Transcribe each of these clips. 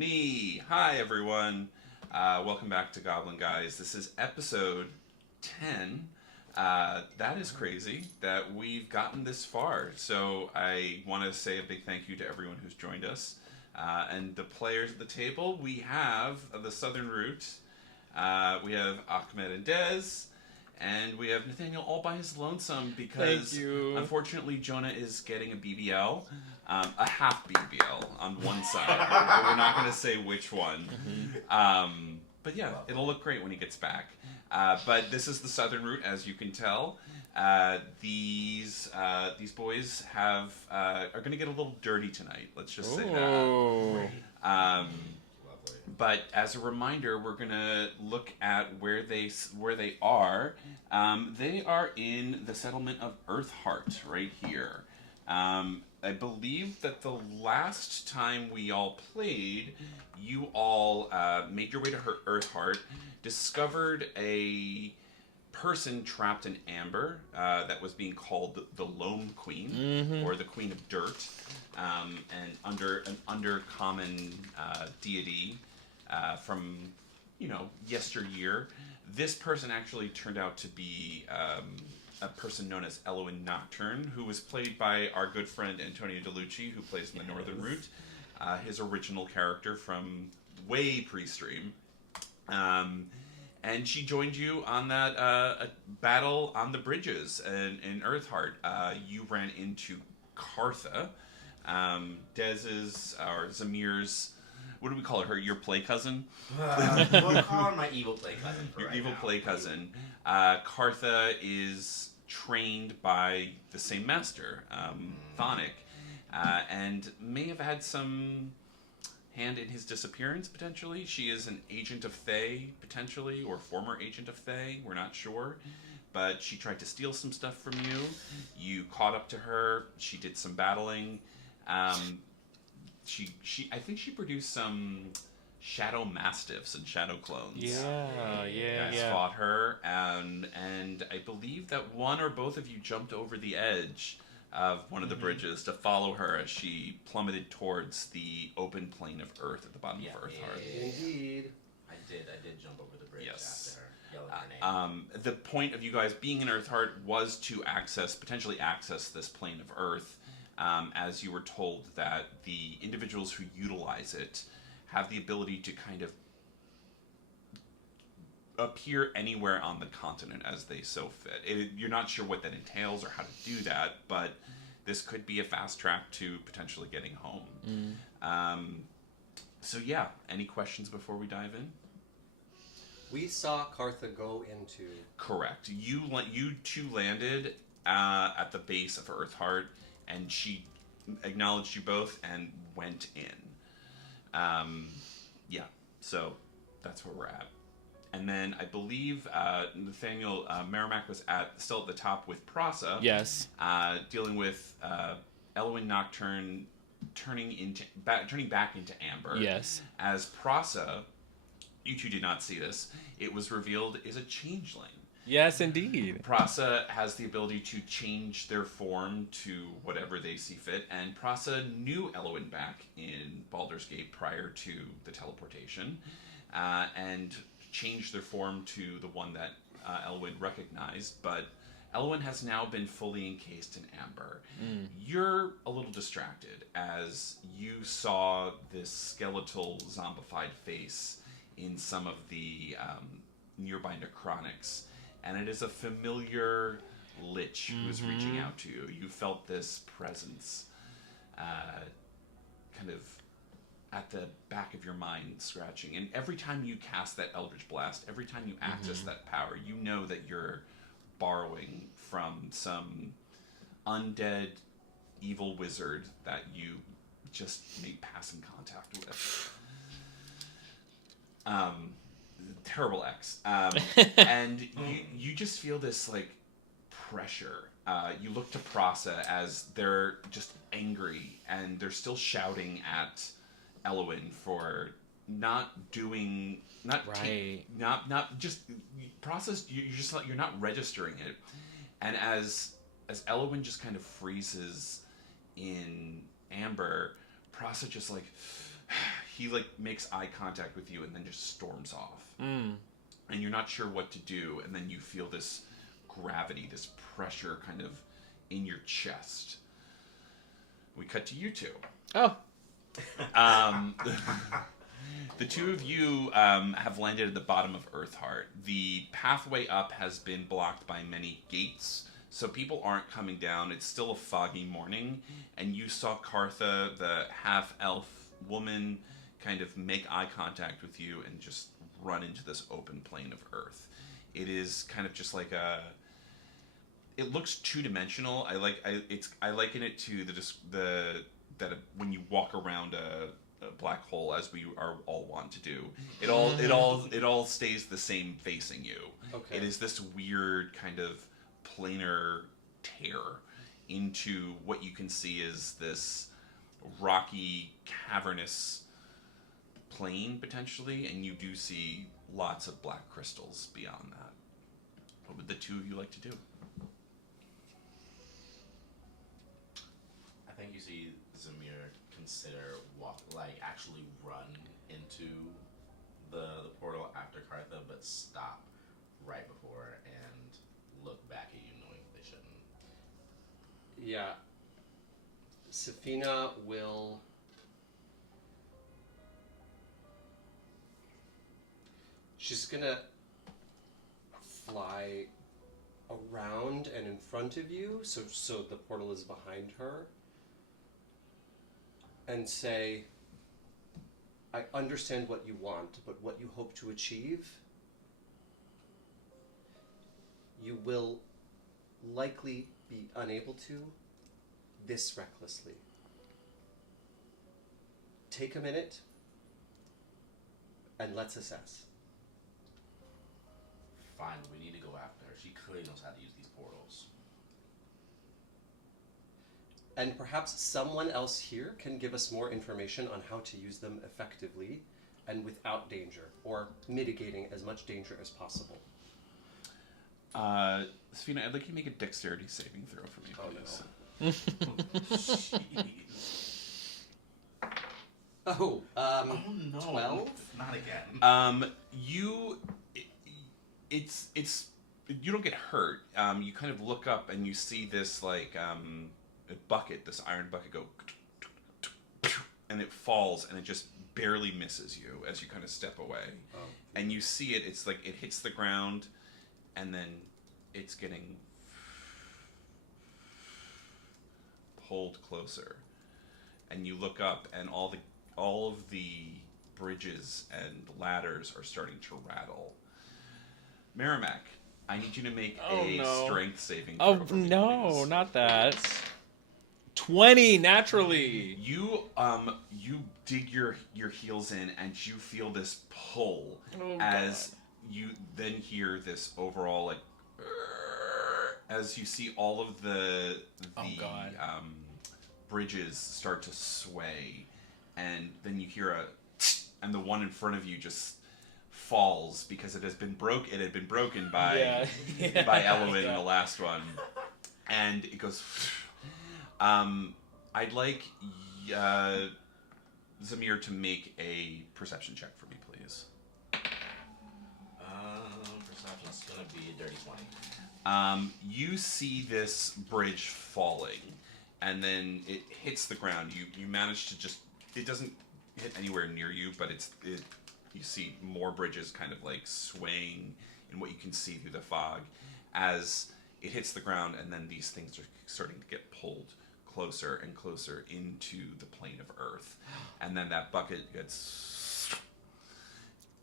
Me. Hi, everyone. Welcome back to Goblin Guys. This is episode 10. That is crazy that we've gotten this far. So I want to say a big thank you to everyone who's joined us. And the players at the table, we have the Southern Route. We have Ahmed and Dez. And we have Nathaniel all by his lonesome because, unfortunately, Jonah is getting a BBL, a half BBL on one side. We're not going to say which one. But yeah, it'll look great when he gets back. But this is the Southern Route, as you can tell. These boys are going to get a little dirty tonight. Let's just say that. But as a reminder, we're gonna look at where they are. They are in the settlement of Earthheart, right here. I believe that the last time we all played, you all made your way to Earthheart, discovered a person trapped in amber that was being called the Loam Queen, or the Queen of Dirt, and under an undercommon deity. From, yesteryear. This person actually turned out to be a person known as Elwyn Nocturne, who was played by our good friend Antonio DeLucci, who plays in the Northern Route, his original character from way pre-stream. And she joined you on that battle on the bridges in Earthheart. You ran into Cartha, Dez's, or Zamir's, what do we call her? Your play cousin? We'll call her my evil play cousin. Your evil play cousin. Cartha is trained by the same master, Thonic, and may have had some hand in his disappearance, potentially. She is an agent of Fae, potentially, or former agent of Fae. We're not sure. But she tried to steal some stuff from you. You caught up to her. She did some battling. I think she produced some shadow mastiffs and shadow clones. Yeah. Fought her, and I believe that one or both of you jumped over the edge of one of the bridges to follow her as she plummeted towards the open plane of Earth at the bottom of Earthheart. Indeed. I did jump over the bridge after her, yelling her name. The point of you guys being in Earthheart was to potentially access this plane of Earth. As you were told that the individuals who utilize it have the ability to kind of appear anywhere on the continent as they so fit. You're not sure what that entails or how to do that, but this could be a fast track to potentially getting home. So yeah, any questions before we dive in? We saw Cartha go into... Correct. You two landed at the base of Earthheart, and she acknowledged you both and went in. So that's where we're at. And then I believe Nathaniel Merrimack was still at the top with Prasa. Yes. Dealing with Elwyn Nocturne turning back into amber. Yes. As Prasa, you two did not see this, it was revealed is a changeling. Yes, indeed. Prasa has the ability to change their form to whatever they see fit, and Prasa knew Elwyn back in Baldur's Gate prior to the teleportation, and changed their form to the one that Elwyn recognized, but Elwyn has now been fully encased in amber. You're a little distracted as you saw this skeletal zombified face in some of the nearby necronics. And it is a familiar Lich who is reaching out to you. You felt this presence kind of at the back of your mind scratching. And every time you cast that Eldritch Blast, every time you access that power, you know that you're borrowing from some undead evil wizard that you just made passing contact with. Terrible X. And you just feel this pressure. You look to Prasa as they're just angry and they're still shouting at Elwyn for not Prasa. You're not registering it. And as Elwyn just kind of freezes in amber, Prasa just he like makes eye contact with you and then just storms off. Mm. And you're not sure what to do, and then you feel this gravity, this pressure kind of in your chest. We cut to you two. Oh. The two of you have landed at the bottom of Earthheart. The pathway up has been blocked by many gates, so people aren't coming down. It's still a foggy morning, and you saw Cartha, the half-elf woman, kind of make eye contact with you and just run into this open plane of Earth. It is kind of just like a... It looks two-dimensional. I liken it to when you walk around a black hole, as we are all want to do. It all stays the same facing you. Okay. It is this weird kind of planar tear into what you can see is this rocky, cavernous plane potentially, and you do see lots of black crystals beyond that. What would the two of you like to do? I think you see Zamir consider actually run into the portal after Cartha, but stop right before and look back at you knowing they shouldn't. Yeah. Safina will... She's gonna fly around and in front of you, so the portal is behind her, and say, I understand what you want, but what you hope to achieve, you will likely be unable to this recklessly. Take a minute and let's assess. Fine, we need to go after her. She clearly knows how to use these portals. And perhaps someone else here can give us more information on how to use them effectively and without danger, or mitigating as much danger as possible. Safina, I'd like you to make a dexterity saving throw for me, please. Oh, no. 12? Not again. It's you don't get hurt. You kind of look up and you see this like bucket, this iron bucket go, and it falls and it just barely misses you as you kind of step away. Oh. And you see it. It's like it hits the ground, and then it's getting pulled closer. And you look up, and all of the bridges and ladders are starting to rattle. Merrimack, I need you to make strength saving throw. Oh for me, no, please. not that. 20 naturally. You dig your heels in, and you feel this pull as you then hear this overall like as you see all of the bridges start to sway, and then you hear and the one in front of you just falls because it had been broken by by Elwyn in the last one, and it goes. I'd like Zamir to make a perception check for me, please. Perception's gonna be a dirty 20. You see this bridge falling, and then it hits the ground. You manage to just... It doesn't hit anywhere near you, but you see more bridges kind of like swaying in what you can see through the fog as it hits the ground, and then these things are starting to get pulled closer and closer into the plane of Earth. And then that bucket gets...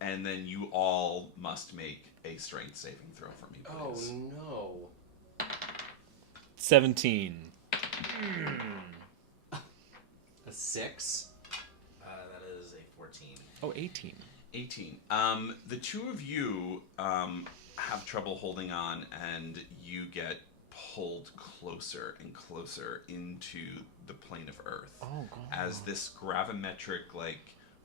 And then you all must make a strength saving throw for me, please. Oh no. 17. A 6? That is a 14. Oh, 18. 18. The two of you have trouble holding on, and you get pulled closer and closer into the plane of Earth. Oh, God. As this gravimetric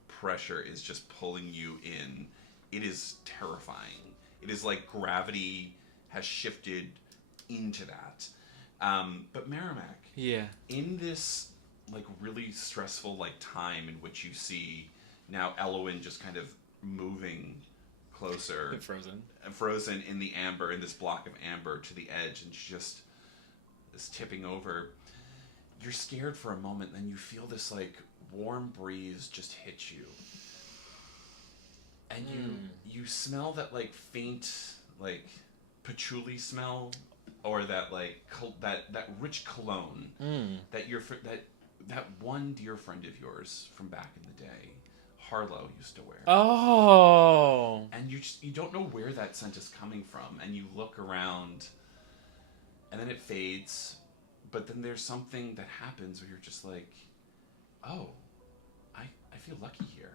pressure is just pulling you in. It is terrifying. It is like gravity has shifted into that. But Merrimack, Yeah. in this really stressful time in which you see now Elwyn just kind of moving closer, Frozen. in the amber, in this block of amber to the edge, and she just is tipping over. You're scared for a moment, then you feel this like warm breeze just hit you, and you smell that like faint like patchouli smell, or that like that rich cologne that that one dear friend of yours from back in the day, Harlow, used to wear. Oh. And you don't know where that scent is coming from, and you look around, and then it fades, but then there's something that happens where you're just like, oh, I feel lucky here.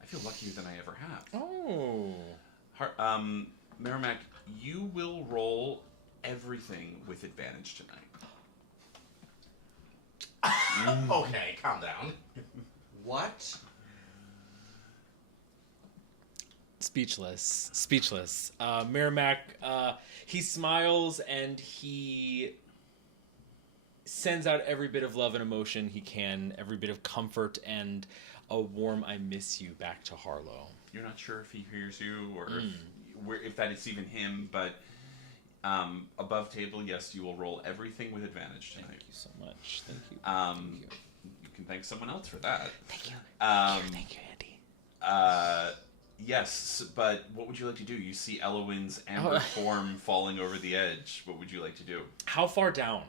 I feel luckier than I ever have. Oh. Merrimack, you will roll everything with advantage tonight. Okay, calm down. What? Speechless. Merrimack, he smiles and he sends out every bit of love and emotion he can, every bit of comfort and a warm "I miss you" back to Harlow. You're not sure if he hears you or if that is even him, but above table, yes, you will roll everything with advantage tonight. Thank you so much. Thank you. Thank you. You can thank someone else for that. Thank you. Thank you, Andy. Yes, but what would you like to do? You see Elowyn's amber form falling over the edge. What would you like to do? How far down?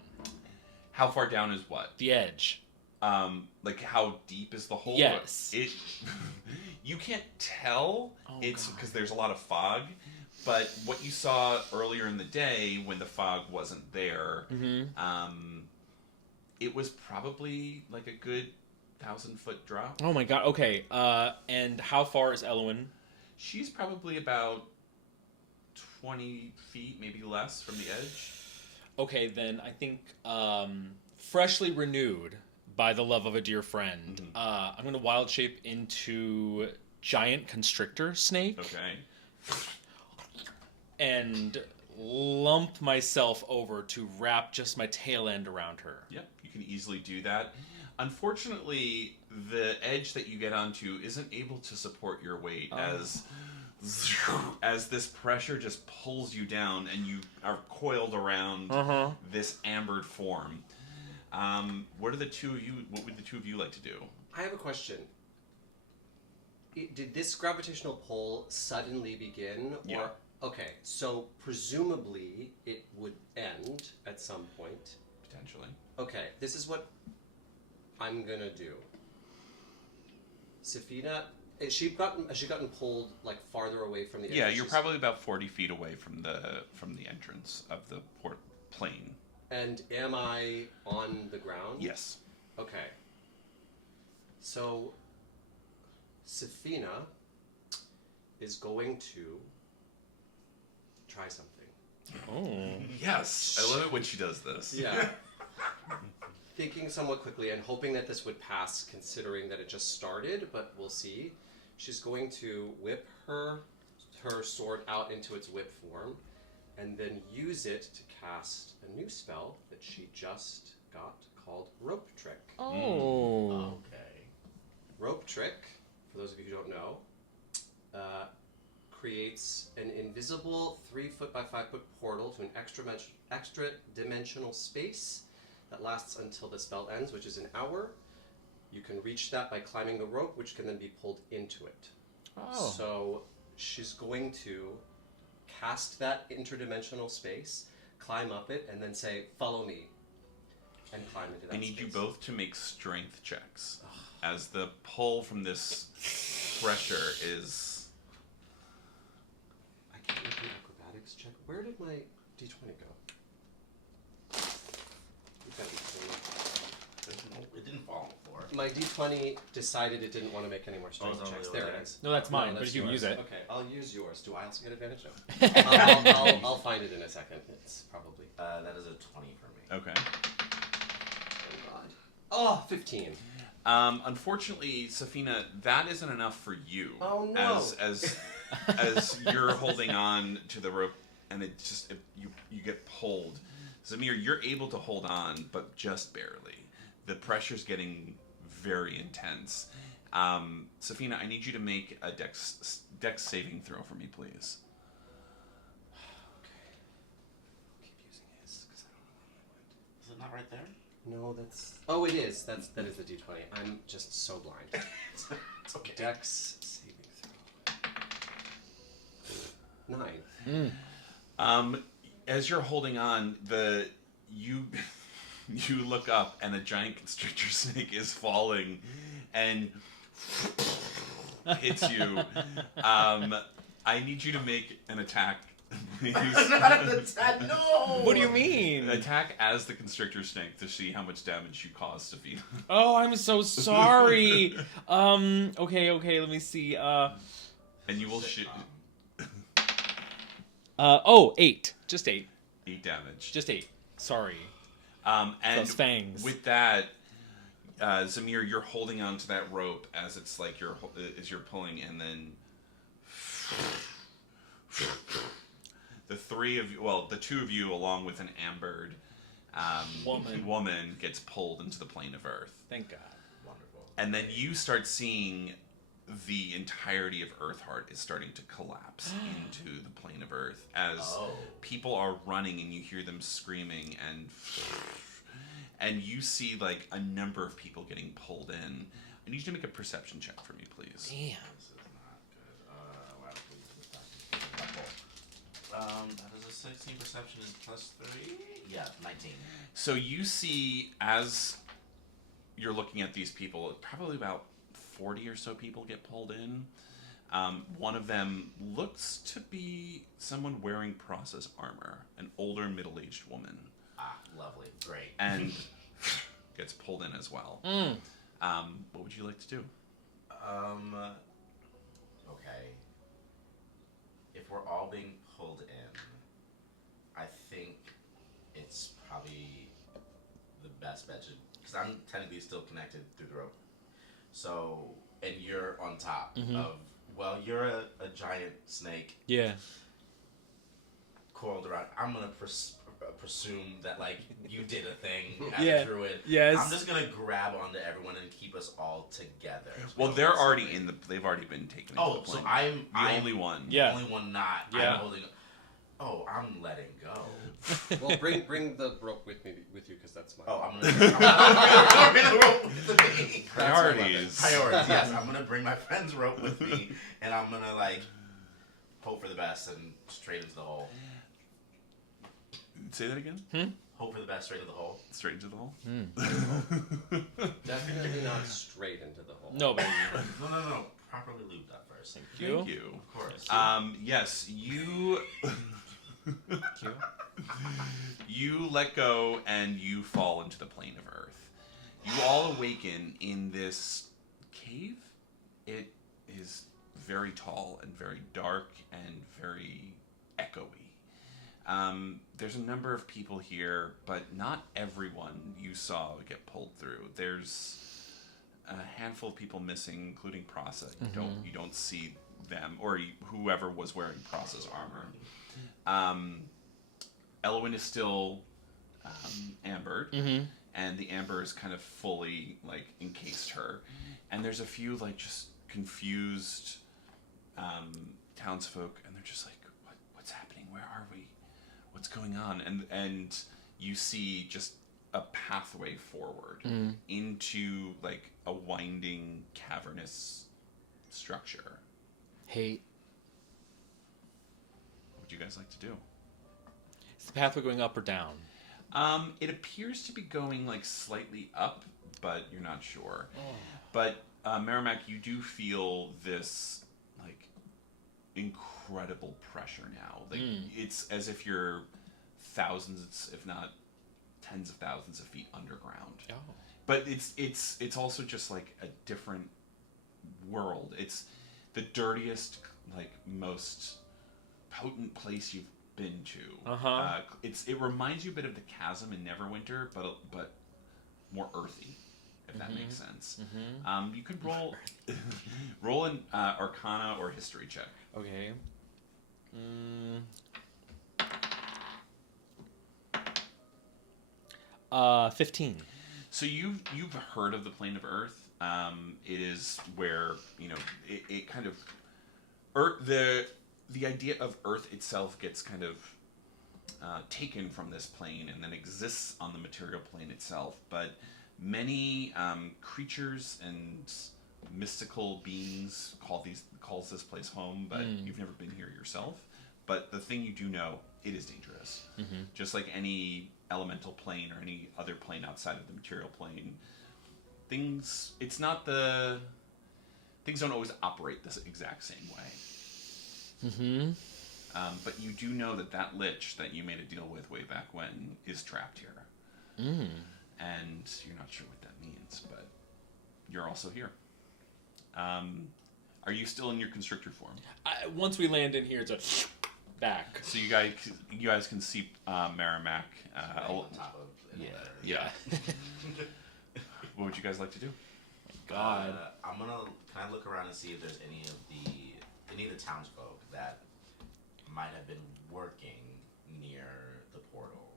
How far down is what? The edge. Like how deep is the hole? Yes. You can't tell. It's because there's a lot of fog. But what you saw earlier in the day when the fog wasn't there, it was probably like a good 1,000-foot drop. Oh my god. Okay. And how far is Elwyn? She's probably about 20 feet, maybe less, from the edge. Okay, then I think freshly renewed by the love of a dear friend, I'm going to wild shape into giant constrictor snake. Okay. And lump myself over to wrap just my tail end around her. Yep, you can easily do that. Unfortunately, the edge that you get onto isn't able to support your weight as this pressure just pulls you down and you are coiled around this ambered form. What would the two of you like to do? I have a question. Did this gravitational pull suddenly begin? Yeah. Okay, so presumably it would end at some point. Potentially. Okay, this is what I'm gonna do. Safina, has she gotten pulled like farther away from the edge? Yeah, you're probably about 40 feet away from the entrance of the port plane. And am I on the ground? Yes. Okay. So Safina is going to try something. Oh. Yes, I love it when she does this. Yeah. Thinking somewhat quickly and hoping that this would pass, considering that it just started, but we'll see. She's going to whip her sword out into its whip form, and then use it to cast a new spell that she just got called Rope Trick. Oh. Okay. Rope Trick, for those of you who don't know, creates an invisible 3-foot by 5-foot portal to an extra dimensional space that lasts until the spell ends, which is an hour. You can reach that by climbing the rope, which can then be pulled into it. Oh. So she's going to cast that interdimensional space, climb up it, and then say, "Follow me," and climb into that I need space. you both to make strength checks, as the pull from this pressure is... I can't make an acrobatics check. Where did my d20 go? You've got d20. It didn't fall on the floor. My d20 decided it didn't want to make any more strength it's checks. only There over it there. is. No, that's mine, but that's you can yours. use it. Okay, I'll use yours. Do I also get advantage? No. I'll find it in a second. It's probably. That is a 20 for me. Okay. Oh, God. Oh, 15. Unfortunately, Safina, that isn't enough for you. Oh, no. As you're holding on to the rope, and you get pulled. Zamir, you're able to hold on, but just barely. The pressure's getting very intense. Safina, I need you to make a dex saving throw for me, please. Keep using his because I don't know where Is it not right there? my went. No, that's. Oh, it is. That is the D20. I'm just so blind. It's okay. Dex saving throw. 9. As you're holding on, you look up and a giant constrictor snake is falling and hits you. I need you to make an attack, please. Not an attack, no! What do you mean? Attack as the constrictor snake to see how much damage you cause, Safina. Oh, I'm so sorry. Okay, let me see. And you will shoot 8. Just 8. 8 damage. Just 8. Sorry. And Those fangs. with that, Zamir, you're holding on to that rope as it's like you're pulling, and then the two of you, along with an ambered woman, gets pulled into the plane of Earth. Thank God. Wonderful. And then you start seeing the entirety of Earthheart is starting to collapse into the plane of Earth as people are running and you hear them screaming and you see like a number of people getting pulled in. I need you to make a perception check for me, please. Damn. This is not good. Wow, please, that is a 16. Perception is +3. Yeah, 19. So you see, as you're looking at these people, probably about 40 or so people get pulled in. One of them looks to be someone wearing process armor, an older middle-aged woman. Ah, lovely. Great. And gets pulled in as well. What would you like to do? Okay. If we're all being pulled in, I think it's probably the best bet, because I'm technically still connected through the rope. So, and you're on top of, well, you're a giant snake. Yeah. Coiled around. I'm going to presume that, like, you did a thing as Yeah. a druid. Yes. I'm just going to grab onto everyone and keep us all together. Well, they're already they've already been taken into Oh, the so plane. I'm the only one. Yeah. only one not. Yeah. I'm holding. Oh, I'm letting go. Well, bring the rope with you because that's my. Oh, I'm gonna bring the rope with me. Priorities. Priorities. Yes, I'm gonna bring my friend's rope with me, and I'm gonna like hope for the best and straight into the hole. Say that again? Hope for the best, straight into the hole. Straight into the hole? Definitely not straight into the hole. No, baby. No. Properly lubed up first. Thank you. Thank you. Of course. Yes, you... You let go and you fall into the plane of Earth. You all awaken in this cave. It is very tall and very dark and very echoey. There's a number of people here, but not everyone you saw get pulled through. There's a handful of people missing, including Prasa. You don't see them or whoever was wearing Prasa's armor. Elwyn is still ambered, and the amber is kind of fully like encased her. And there's a few like just confused townsfolk, and they're just like, "What's happening? Where are we? What's going on?" And you see just a pathway forward into like a winding cavernous structure. Hey, What would you guys like to do? is the pathway going up or down? It appears to be going like slightly up, but you're not sure. But Merrimack, you do feel this like incredible pressure now. Like it's as if you're thousands, if not tens of thousands of feet underground. Oh. But it's also just like a different world. It's the dirtiest, like most potent place you've been to. It reminds you a bit of the chasm in Neverwinter, but more earthy, if that makes sense. You could roll an Arcana or History check. Okay. 15. So you've heard of the plane of Earth. It is where, it kind of the idea of Earth itself gets kind of taken from this plane and then exists on the material plane itself. But many creatures and mystical beings calls this place home, but you've never been here yourself. But the thing you do know, it is dangerous. Just like any elemental plane or any other plane outside of the material plane, things don't always operate this exact same way. But you do know that Lich that you made a deal with way back when is trapped here. And you're not sure what that means, but you're also here. Are you still in your constrictor form? Once we land in here, it's a back. So you guys can see Merrimack. On top of it. Yeah. What would you guys like to do? God. Can I look around and see if there's any of the townsfolk that might have been working near the portal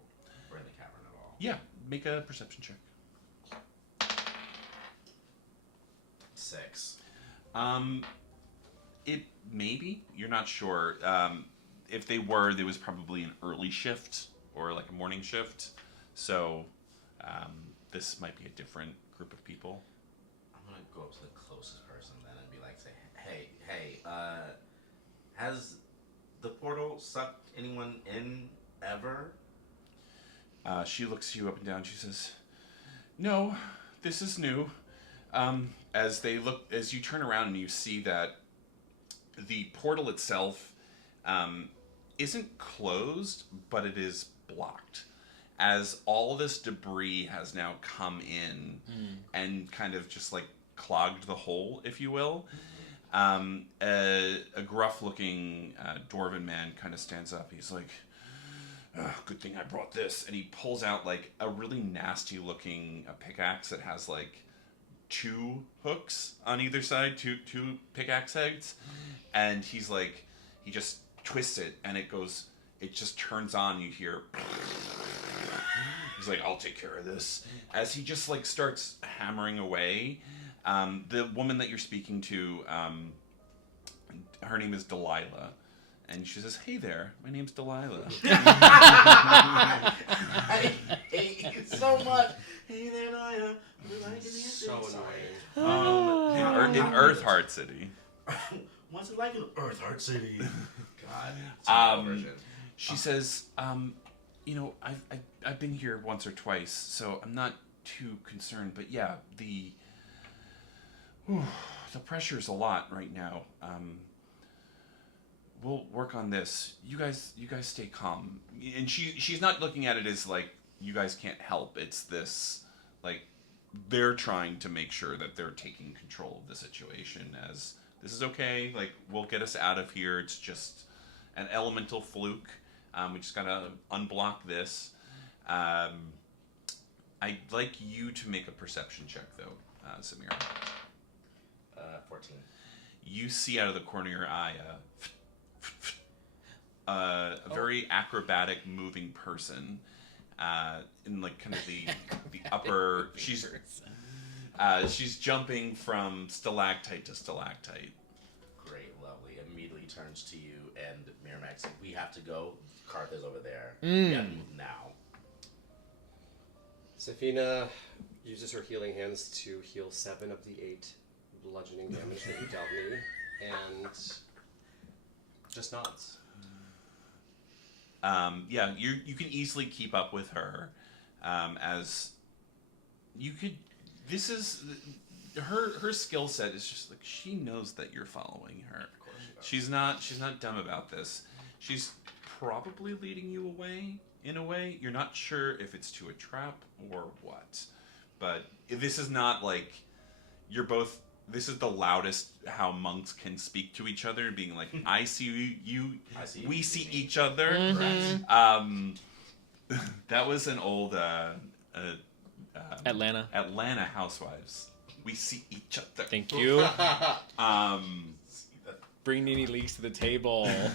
or in the cavern at all? Yeah, make a perception check. 6. It maybe, you're not sure. If they were, there was probably an early shift or like a morning shift. So this might be a different group of people. I'm gonna go up to the closest person then and be like, hey, has the portal sucked anyone in ever? She looks you up and down. She says, "No, this is new." As you turn around and you see that the portal itself isn't closed, but it is blocked. As all this debris has now come in and kind of just like clogged the hole, if you will. A gruff-looking dwarven man kind of stands up. He's like, "Good thing I brought this," and he pulls out like a really nasty-looking pickaxe that has like 2 hooks on either side, two pickaxe heads, and he's like, he just twists it, and it just turns on. You hear. He's like, "I'll take care of this." As he just like starts hammering away. The woman that you're speaking to, her name is Delilah. And she says, "Hey there, my name's Delilah." I hate you so much. Hey there, Delilah. So annoying. In Earthheart City. What's it like in Earthheart City? God. Version. She says, I've been here once or twice, so I'm not too concerned. But yeah, the pressure's a lot right now. We'll work on this. You guys stay calm. And she's not looking at it as like you guys can't help. It's this like they're trying to make sure that they're taking control of the situation. As this is okay. Like we'll get us out of here. It's just an elemental fluke. We just gotta unblock this. I'd like you to make a perception check though, Samira. 14. You see out of the corner of your eye a very acrobatic moving person in like kind of the upper. She's jumping from stalactite to stalactite. Great, lovely. Immediately turns to you and Miramax. We have to go. Cartha's over there. Mm. We gotta move now. Safina uses her healing hands to heal 7 of the 8 bludgeoning damage that you dealt me, and just nods. Yeah, you can easily keep up with her, as you could. This is her skill set is just like she knows that you're following her. Of course she does. She's not dumb about this. She's probably leading you away in a way. You're not sure if it's to a trap or what, but this is not like you're both. This is the loudest how monks can speak to each other, being like, "I see you, I see we you, see me." each other." Mhm. That was an old Atlanta. Atlanta Housewives. We see each other. Thank you. See that? Bring Nini Leaks to the table. Oh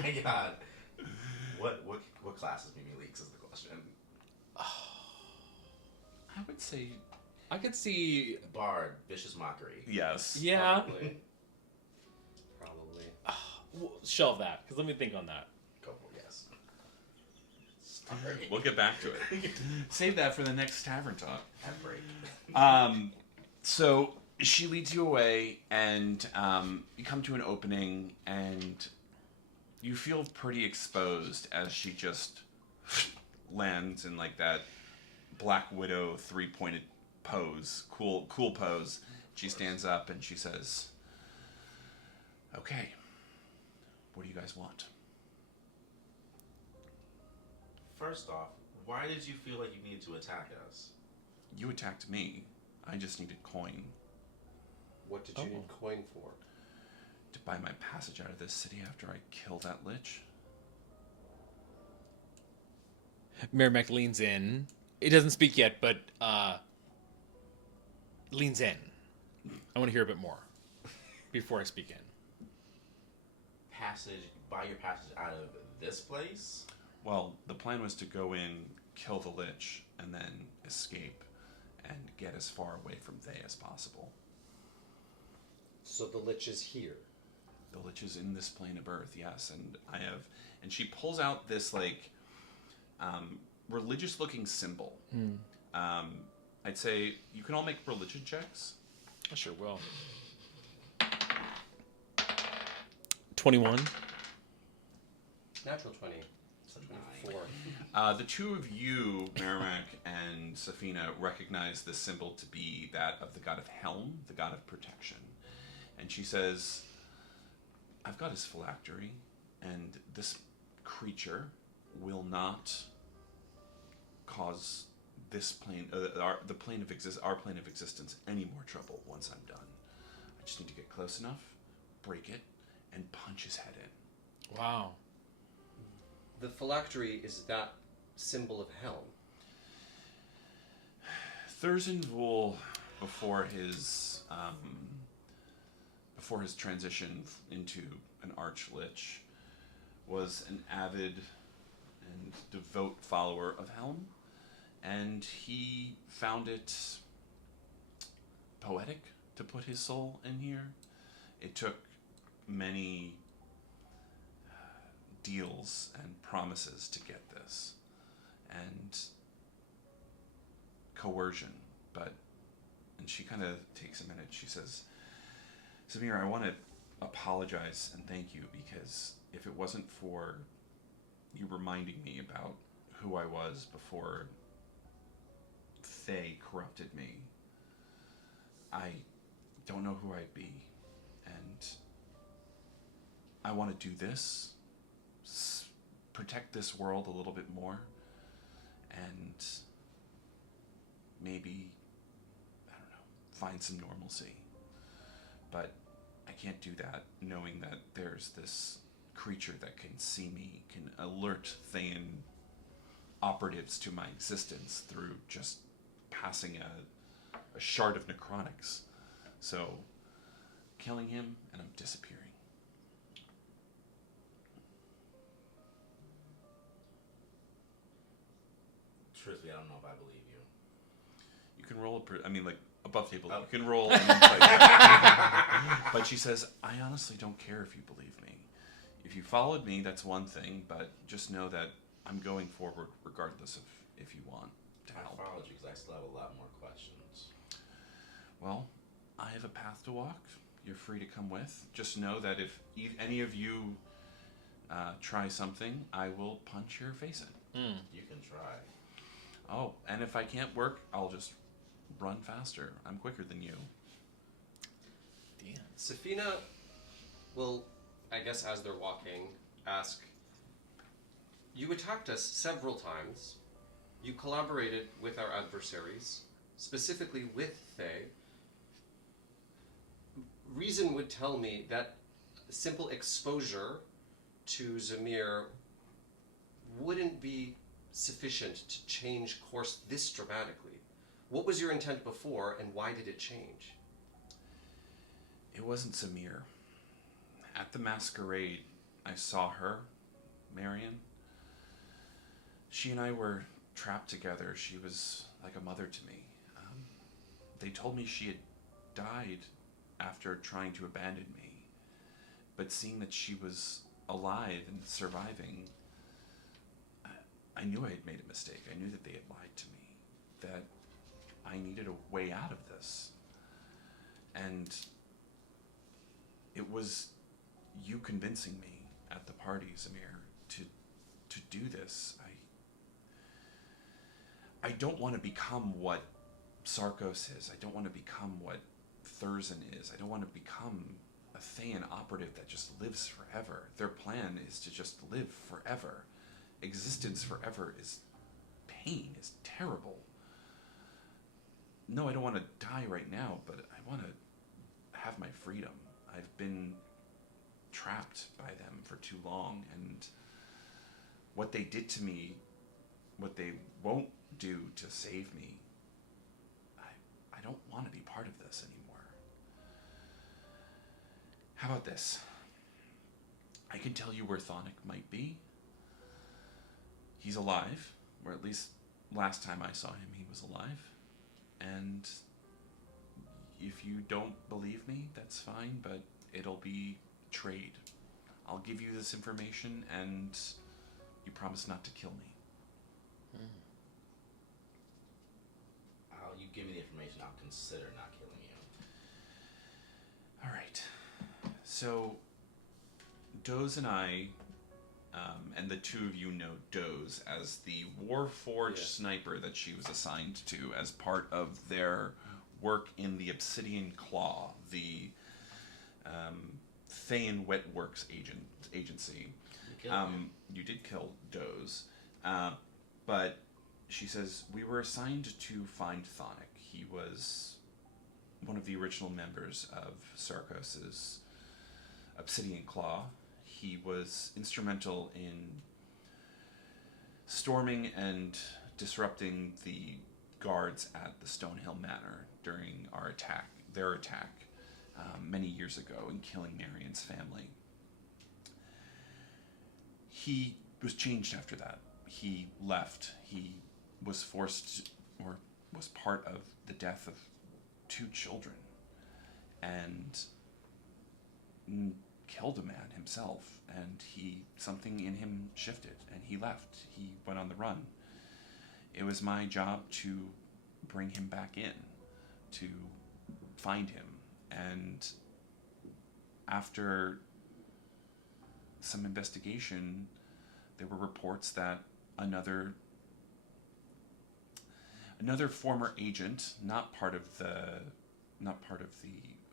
my god. What class is Mimi Leaks is the question. I would say I could see. Bard, vicious mockery. Yes. Yeah. Probably. Probably. Shelve that, because let me think on that. Go for it, yes. Sorry. We'll get back to it. Save that for the next tavern talk. Have break. So she leads you away, and you come to an opening, and you feel pretty exposed as she just lands in like that Black Widow 3-pointed pose, cool pose. She stands up and she says, "Okay, what do you guys want?" First off, why did you feel like you needed to attack us? You attacked me. I just needed coin What did you need coin for? to buy my passage out of this city after I kill that lich. Merrimack leans in. It doesn't speak yet, but leans in. I want to hear a bit more before I speak in. Buy your passage out of this place? Well, the plan was to go in, kill the lich, and then escape and get as far away from Thay as possible. So the Lich is here. The lich is in this plane of birth, yes, and she pulls out this like religious-looking symbol. I'd say you can all make religion checks. I sure will. 21. Natural 20. It's a 9. 4. The two of you, Merrimack and Safina, recognize this symbol to be that of the god of Helm, the god of protection. And she says, "I've got his phylactery, and this creature will not cause this plane, our plane of existence, any more trouble once I'm done. I just need to get close enough, break it, and punch his head in." Wow. The phylactery is that symbol of Helm. Thurzan Vul, before his transition into an arch-lich, was an avid and devout follower of Helm, and he found it poetic to put his soul in here. It took many deals and promises to get this, and coercion, and she kind of takes a minute. She says, "Samir, I want to apologize and thank you, because if it wasn't for you reminding me about who I was before Thay corrupted me, I don't know who I'd be, and I want to do this, protect this world a little bit more, and maybe, I don't know, find some normalcy. But I can't do that knowing that there's this creature that can see me, can alert Thayan operatives to my existence through just passing a shard of necrotics. So, killing him, and I'm disappearing." Truthfully, I don't know if I believe you. You can roll above table. Oh. You can roll. But she says, "I honestly don't care if you believe me. If you followed me, that's one thing, but just know that I'm going forward regardless of if you want to help." I followed you because I still have a lot more questions. Well, I have a path to walk. You're free to come with. Just know that if any of you try something, I will punch your face in. You can try. Oh, and if I can't work, I'll just run faster. I'm quicker than you. Damn. Safina will, I guess as they're walking, ask, "You attacked us several times. You collaborated with our adversaries, specifically with Thay. Reason would tell me that simple exposure to Zamir wouldn't be sufficient to change course this dramatically. What was your intent before, and why did it change?" It wasn't Samir. At the masquerade, I saw her, Marion. She and I were trapped together. She was like a mother to me. They told me she had died after trying to abandon me. But seeing that she was alive and surviving, I knew I had made a mistake. I knew that they had lied to me. That I needed a way out of this. And it was you convincing me at the party, Zamir, to do this. I don't want to become what Sarkos is. I don't want to become what Thurzan is. I don't want to become a Thayan operative that just lives forever. Their plan is to just live forever. Existence forever is pain, is terrible. No, I don't want to die right now, but I want to have my freedom. I've been trapped by them for too long, and what they did to me, what they won't do to save me, I don't want to be part of this anymore. How about this? I can tell you where Thonic might be. He's alive, or at least last time I saw him he was alive. And if you don't believe me, that's fine, but it'll be trade. I'll give you this information, and you promise not to kill me. You give me the information, I'll consider not killing you. All right. So, Doze and I, and the two of you know Doze as the Warforged sniper that she was assigned to as part of their work in the Obsidian Claw, the Thayan Wetworks agency. You did kill Doze, but she says, we were assigned to find Thonic. He was one of the original members of Sarkos' Obsidian Claw. He was instrumental in storming and disrupting the guards at the Stonehill Manor during their attack many years ago, and killing Marion's family. He was changed after that. He left. He was forced, or was part of the death of 2 children, and killed a man himself, and something in him shifted, and he left. He went on the run. It was my job to bring him back in, to find him, and after some investigation, there were reports that another former agent, not part of the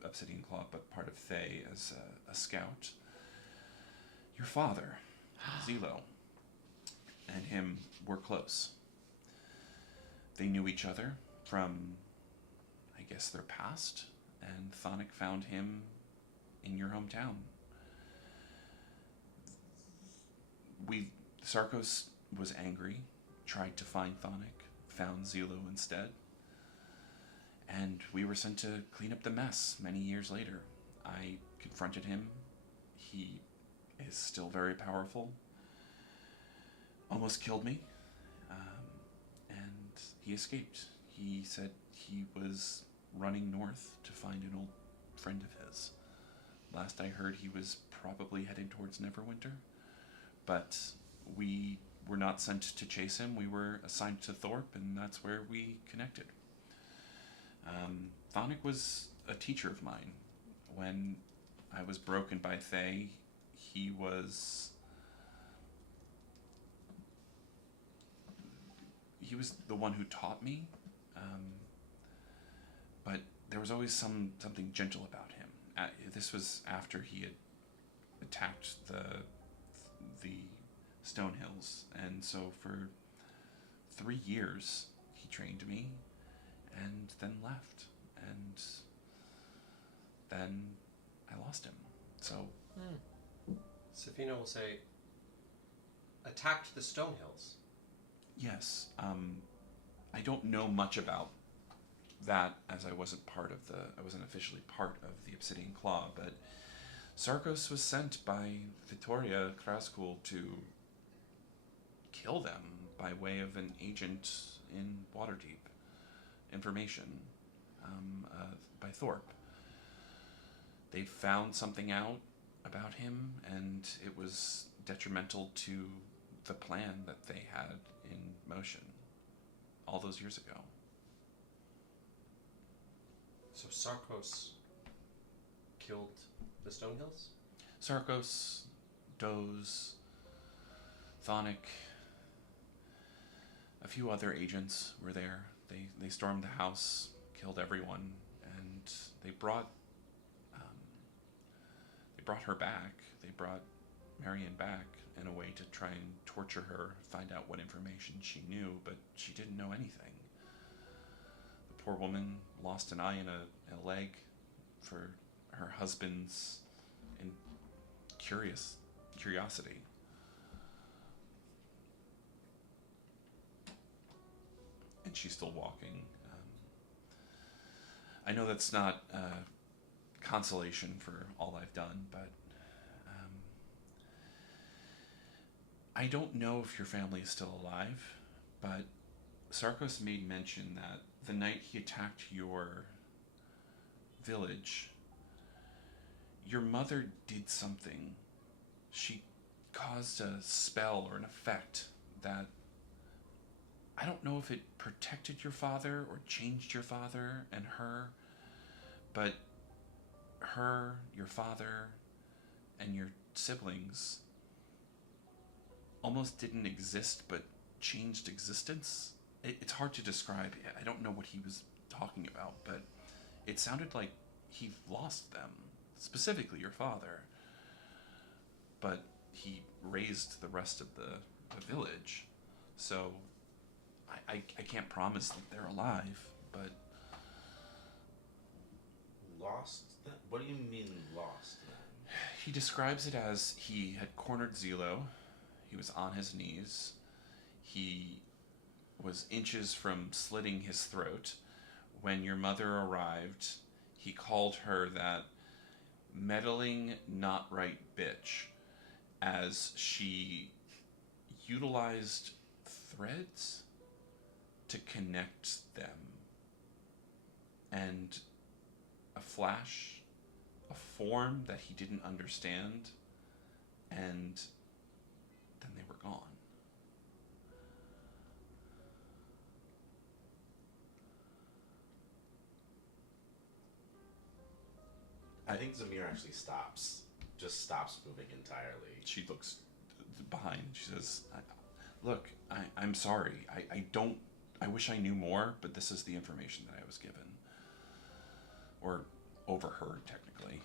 Obsidian Claw, but part of Thay as a scout, your father, Zelo, and him were close. They knew each other from, I guess, their past, and Thonic found him in your hometown. Sarkos was angry, tried to find Thonic, found Zelo instead, and we were sent to clean up the mess many years later. I confronted him. He is still very powerful. Almost killed me, and he escaped. He said he was running north to find an old friend of his. Last I heard, he was probably heading towards Neverwinter, but we were not sent to chase him. We were assigned to Thorpe, and that's where we connected. Thonic was a teacher of mine. When I was broken by Thay, he was the one who taught me, but there was always something gentle about him. This was after he had attacked the Stonehills, and so for 3 years he trained me, and then left, and then I lost him. So Safina will say, attacked the Stonehills. yes, I don't know much about that, as I wasn't officially part of the Obsidian Claw, but Sarkos was sent by Vittoria Kraskul to kill them by way of an agent in Waterdeep information. by Thorpe. They found something out about him, and it was detrimental to the plan that they had in motion all those years ago. So Sarkos killed the Stonehills? Sarkos, Doze, Thonic, a few other agents were there. They stormed the house, killed everyone, and they brought her back. They brought Marion back in a way to try and torture her, find out what information she knew, but she didn't know anything. The poor woman lost an eye and a leg for her husband's curiosity. And she's still walking. I know that's not consolation for all I've done, but I don't know if your family is still alive, but Sarkos made mention that the night he attacked your village, your mother did something. She caused a spell or an effect that I don't know if it protected your father or changed your father and her, but her, your father, and your siblings almost didn't exist but changed existence. It's hard to describe. I don't know what he was talking about, but it sounded like he lost them, specifically your father. But he raised the rest of the village. So I can't promise that they're alive, but... Lost? What do you mean lost? He describes it as he had cornered Zelo. He was on his knees. He was inches from slitting his throat. When your mother arrived, he called her that meddling, not right bitch, as she utilized threads to connect them. And a flash, a form that he didn't understand, and then they were gone. I think Zamir actually just stops moving entirely. She looks behind. She says, "Look, I'm sorry. I wish I knew more, but this is the information that I was given, or overheard, technically."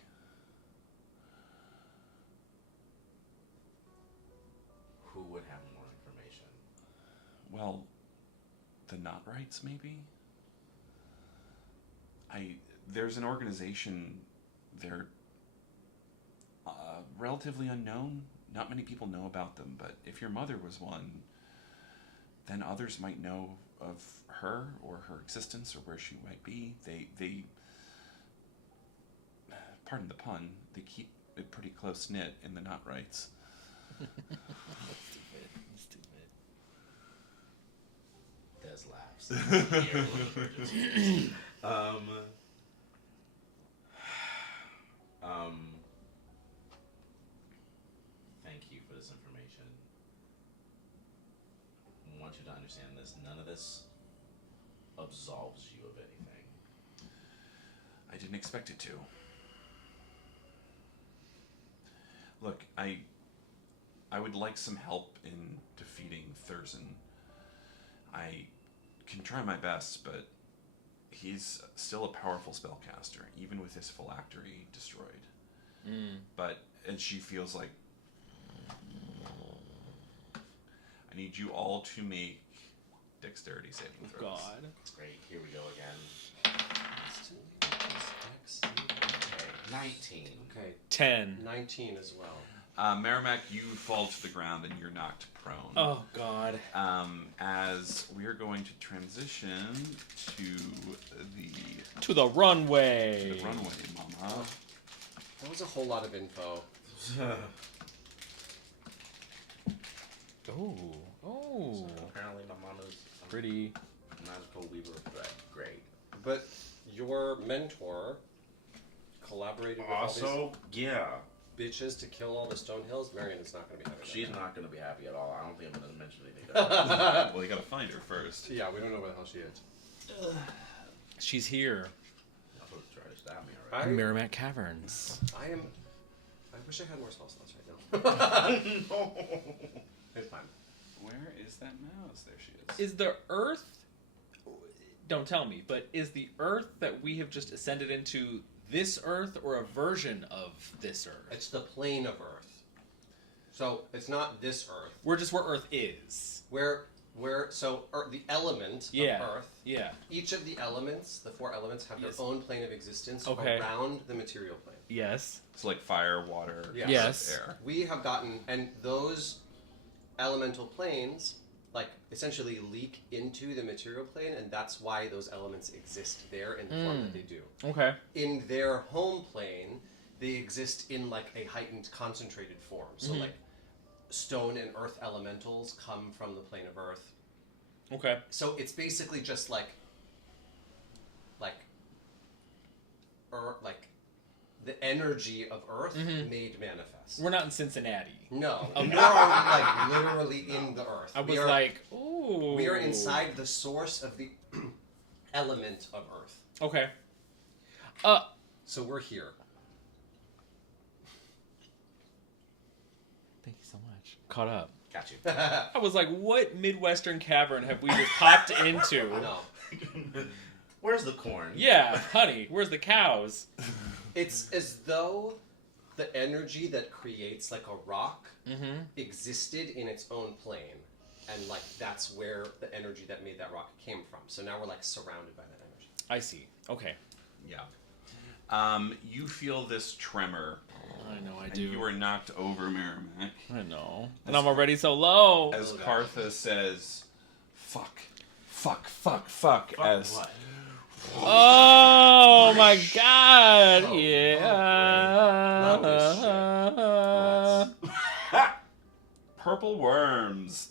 Who would have more information? Well, the Not Rights, maybe. There's an organization. They're relatively unknown. Not many people know about them, but if your mother was one, then others might know of her or her existence or where she might be. They pardon the pun, they keep it pretty close-knit in the Not Rights. Stupid. Des laughs. Thank you for this information. I want you to understand this. None of this absolves you of anything. I didn't expect it to. Look, I would like some help in defeating Thurzan. I can try my best, but he's still a powerful spellcaster, even with his phylactery destroyed. And she feels like, I need you all to make dexterity saving throws. God. Great, here we go again. Okay, 19. Okay, 10. 19 as well. Merrimack, you fall to the ground and you're knocked prone. Oh, God. As we are going to transition To the runway. the runway, mama. That was a whole lot of info. Oh. So apparently my mom is Pretty. magical weaver of thread. Great. But your mentor collaborated with all Also, yeah, these bitches to kill all the stone hills. Marion is not going to be happy. she's not going to be happy at all. I don't think I'm going to mention anything. Well, you gotta find her first. Yeah, we don't know where the hell she is. She's here. I'm supposed to try to stab me I- already. Merrimack Caverns. I wish I had more spell slots right now. No. It's fine. Where is that mouse? There she is. Is the Earth... Don't tell me, but is the Earth that we have just ascended into this Earth or a version of this Earth? It's the plane of Earth. So it's not this Earth. We're just where Earth is. The element Yeah. of Earth. Yeah. Each of the elements, the 4 elements, have Yes. their own plane of existence Okay. around the material plane. Yes. It's like fire, water, Yes. Yes. air. We have gotten, and those elemental planes, like, essentially leak into the material plane, and that's why those elements exist there in the form that they do. Okay. In their home plane, they exist in, like, a heightened, concentrated form. So, like, stone and earth elementals come from the plane of Earth. Okay. So it's basically just like the energy of Earth made manifest. We're not in Cincinnati. No, we are like literally in the Earth. I was we are, like, ooh. we are inside the source of the element of Earth. Okay. So we're here. Thank you so much. Caught up. Got you. I was like, what Midwestern cavern have we just popped into? No, Where's the corn? Yeah, honey, where's the cows? it's as though the energy that creates like a rock Mm-hmm. existed in its own plane, and like that's where the energy that made that rock came from. So now we're like surrounded by that energy. I see. Okay. Yeah. You feel this tremor. I know, I And do. you are knocked over, Merrimack. I know. And I'm already so low. As Oh, God. Kartha says, fuck, as What? Oh my god! Oh, Yeah. oh, purple worms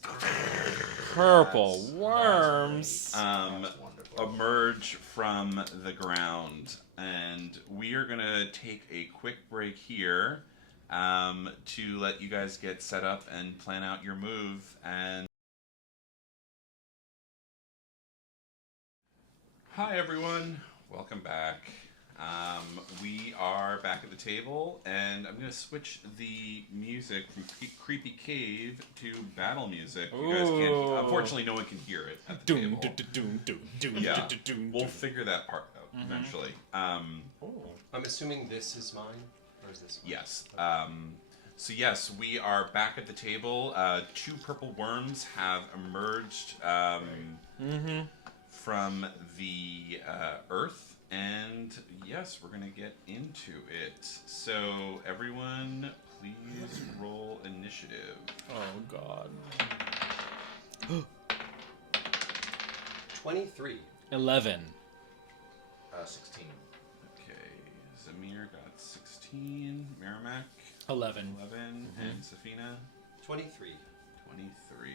Purple worms. That's wonderful. emerge from the ground. And we are going to take a quick break here to let you guys get set up and plan out your move. And hi, everyone. Welcome back. We are back at the table, and I'm going to switch the music from Creepy Cave to battle music. You guys can't. Ooh. Unfortunately, no one can hear it at the Doom, table. doom, doom, doom, Yeah, doom, we'll doom. figure that part out eventually. I'm assuming this is mine, or is this mine? Yes. So yes, we are back at the table. 2 purple worms have emerged from the earth, and yes, we're gonna get into it. So everyone, please roll initiative. Oh god. 23. 11. 16. Okay, Zamir got 16. Merrimack 11. 11, and Safina 23. 23.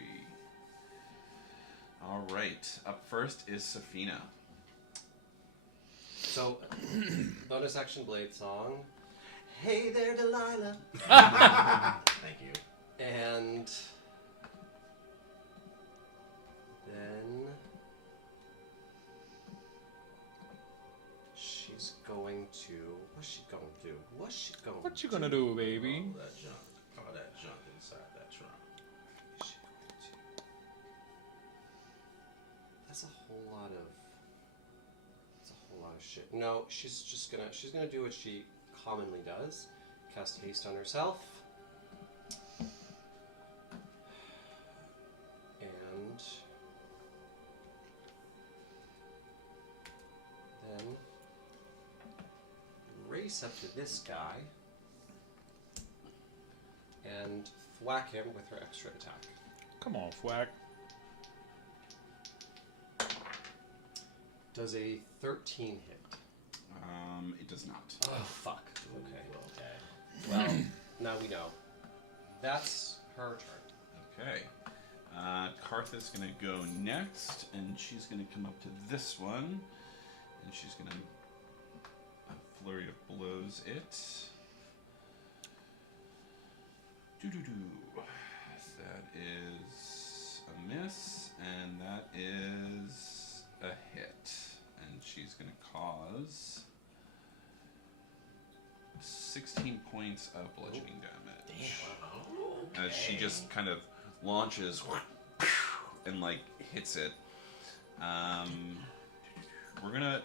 All right, up first is Safina. So, bonus action blade song. Hey there, Delilah. Thank you. And then she's going to. What's she going to do? What you gonna do, baby? All that junk inside that trunk. Is she going to? That's a whole lot of. That's a whole lot of shit. No, she's just gonna. She's gonna do what she commonly does. Cast haste on herself. And then race up to this guy and thwack him with her extra attack. Come on, Fwack. Does a 13 hit? It does not. Oh, fuck. Okay. Okay. Well, now we know. That's her turn. Okay. Kartha's gonna go next, and she's gonna come up to this one, and she's gonna Flurry of blows it. Doo-doo-doo. That is a miss, and that is a hit. And she's going to cause 16 points of bludgeoning damage. Damn. As she just kind of launches and like hits it. We're gonna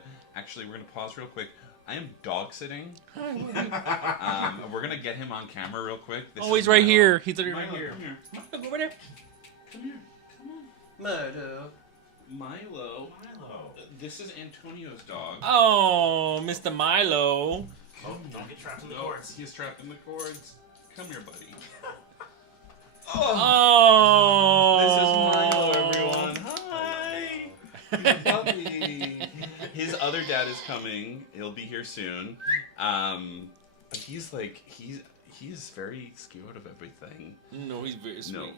pause real quick. I am dog sitting. We're gonna get him on camera real quick. This He's is right Milo. here. He's literally right Milo, here. come here. Go over there. Come here. Come on. Murder. Milo. Milo. This is Antonio's dog. Oh, Mr. Milo. Oh, don't get trapped in the No, cords. he's trapped in the cords. Come here, buddy. Oh. This is Milo, everyone. Hi. Puppy. His other dad is coming. He'll be here soon. But he's very scared of everything. No, he's very sweet. No,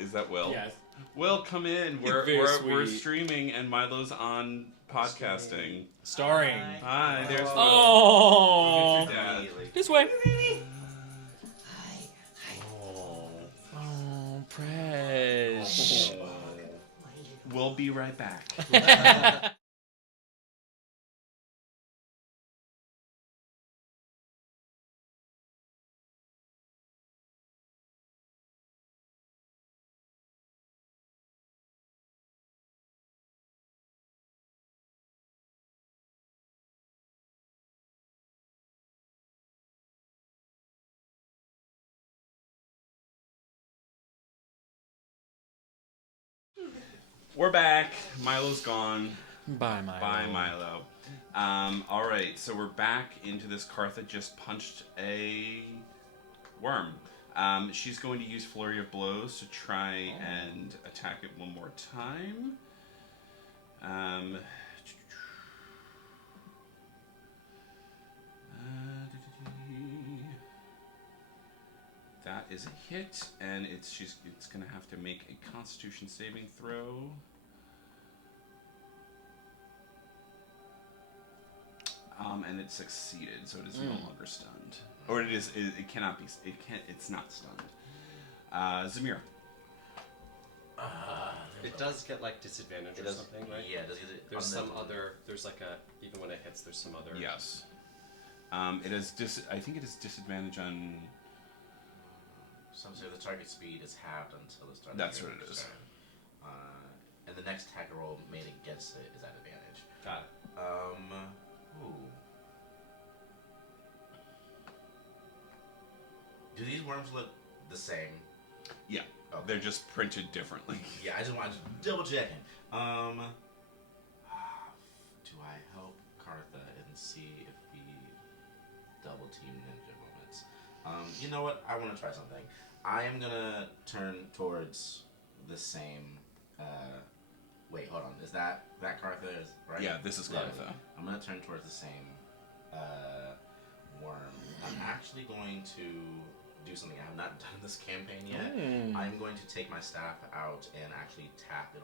is that Will? Yes. Will, come in. We're Very sweet. streaming and Milo's on podcasting. Starring. Hi, there's Will. Oh. Look at your dad. This way. Oh. Oh, Prez. We'll be right back. We're back. Milo's gone. Bye, Milo. Bye, Milo. All right, so we're back into this. Cartha just punched a worm. She's going to use Flurry of Blows to try and attack it one more time. That is a hit, and it's going to have to make a Constitution saving throw. And it succeeded, so it is no longer stunned. Or it cannot be, it's not stunned. Zamir. It does get like disadvantage or something, right? Yeah, does it? There's some other. There's like a even when it hits, there's some other. Yes. It is I think it is disadvantage on. Some say the target speed is halved until the start. That's of the what it is. turn. And the next attack roll made against it is at advantage. Got it. Ooh. Do these worms look the same? Yeah. Okay. They're just printed differently. Yeah, I just wanted to double checking. Do I help Cartha and see if we double team ninja moments? You know what? I want to try something. I am gonna turn towards the same. Wait, hold on. Is that Cartha? Is right? Yeah, this is Cartha. I'm gonna turn towards the same worm. I'm actually going to do something I have not done this campaign yet. I'm going to take my staff out and actually tap it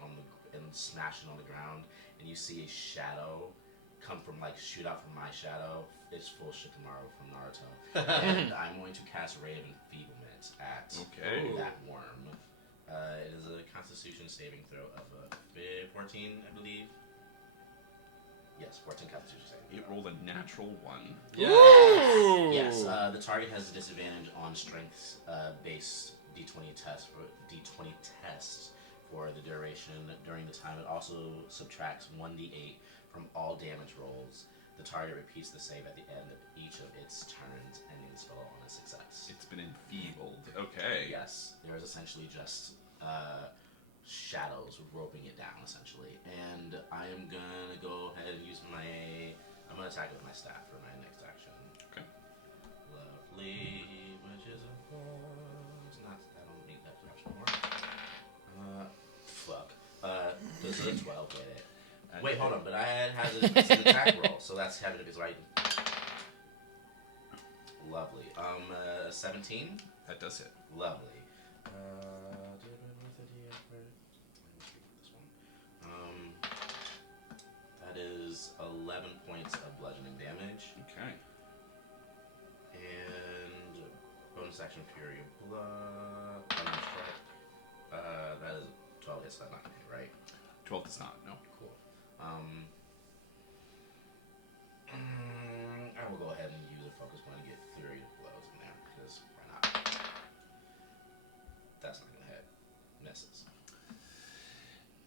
and smash it on the ground, and you see a shadow shoot out from my shadow. It's full Shikamaru from Naruto. And I'm going to cast Ray of Enfeeblement at that worm. It is a Constitution saving throw of a 14, I believe. Yes, 14 Constitution saving throw. It rolled a natural 1. Yes, the target has a disadvantage on strength based D20 tests for the duration. During the time, it also subtracts 1d8 from all damage rolls. The target repeats the save at the end of each of its turns, ending the spell on a success. It's been enfeebled. Okay. Yes, there's essentially just shadows roping it down, essentially. And I am gonna go ahead and use I'm gonna attack it with my staff for my next action. Okay. Lovely, which is a 4. It's not, I don't need that option more. Fuck. This is a 12, get it. Wait, hold on, but I had it's an attack roll, so that's having to be right. Lovely. 17? That does hit. Lovely. That is 11 points of bludgeoning damage. Okay. And bonus action Fury of Blood. Unarmed strike. That is 12 hits, so that's not gonna hit, right? 12 does not, no. Cool. I will go ahead and use a focus point and get Fury of Blows in there, because why not? That's not gonna hit. Misses.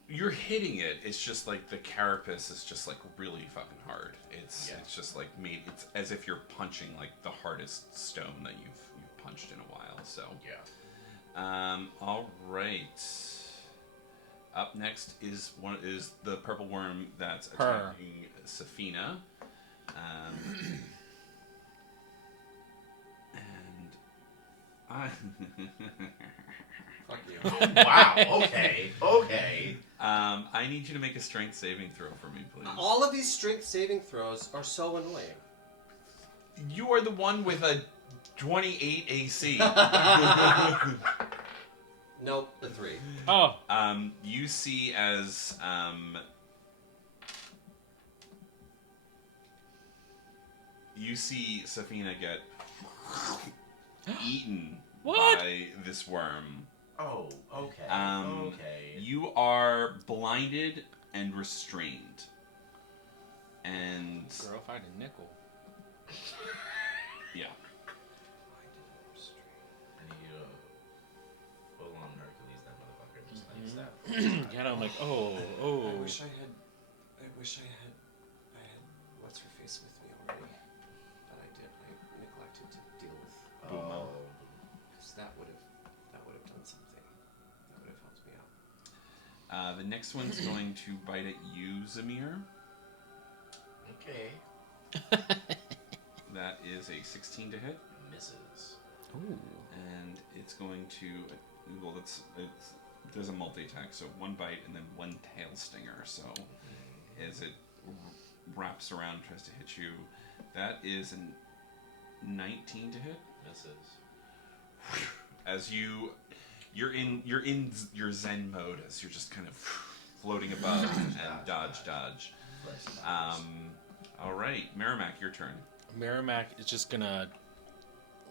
You're hitting it. It's just like the carapace is just like really fucking hard. It's just like made. It's as if you're punching like the hardest stone that you've punched in a while. So yeah. All right. Up next is the purple worm that's attacking Safina. And I. Fuck you. Oh, wow. Okay. I need you to make a strength saving throw for me, please. All of these strength saving throws are so annoying. You are the one with a 28 AC. Nope, the 3. Oh. You see as you see Safina get eaten What? by this worm. Oh, okay. Okay. You are blinded and restrained. And Girl, if I had a nickel. yeah. I need you to full on Hercules that motherfucker just like that. Yeah, I'm like, oh. I wish I had what's her face with me already. But I neglected to deal with Boom. because that would have done something. That would have helped me out. The next one's going to bite at you, Zamir. Okay. That is a 16 to hit. Misses. Ooh. And it's going to, well, there's a multi-attack, so one bite and then one tail stinger. So as it wraps around and tries to hit you, that is a 19 to hit. Misses. As you're in your Zen mode, as you're just kind of floating above and dodge. All right, Merrimack, your turn. Merrimack is just gonna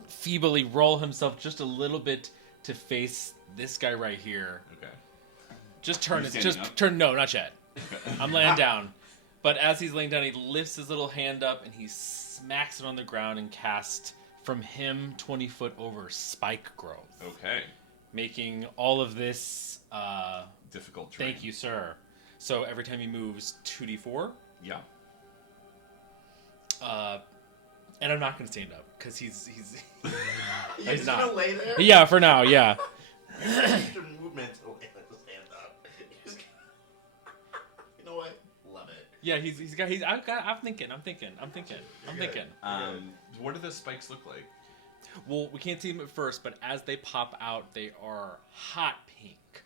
feebly roll himself just a little bit to face this guy right here. Okay. Just turn You're it. standing Just up? turn. No, not yet. I'm laying down. But as he's laying down, he lifts his little hand up and he smacks it on the ground and casts from him 20 foot over spike growth, Okay. making all of this. Difficult terrain. Thank you, sir. So every time he moves, 2d4. Yeah. And I'm not gonna stand up because he's You're He's just not. gonna lay there? yeah, for now, yeah. Extra movement to stand up. You know what? Love it. Yeah, I'm thinking. What do the spikes look like? Well, we can't see them at first, but as they pop out, they are hot pink.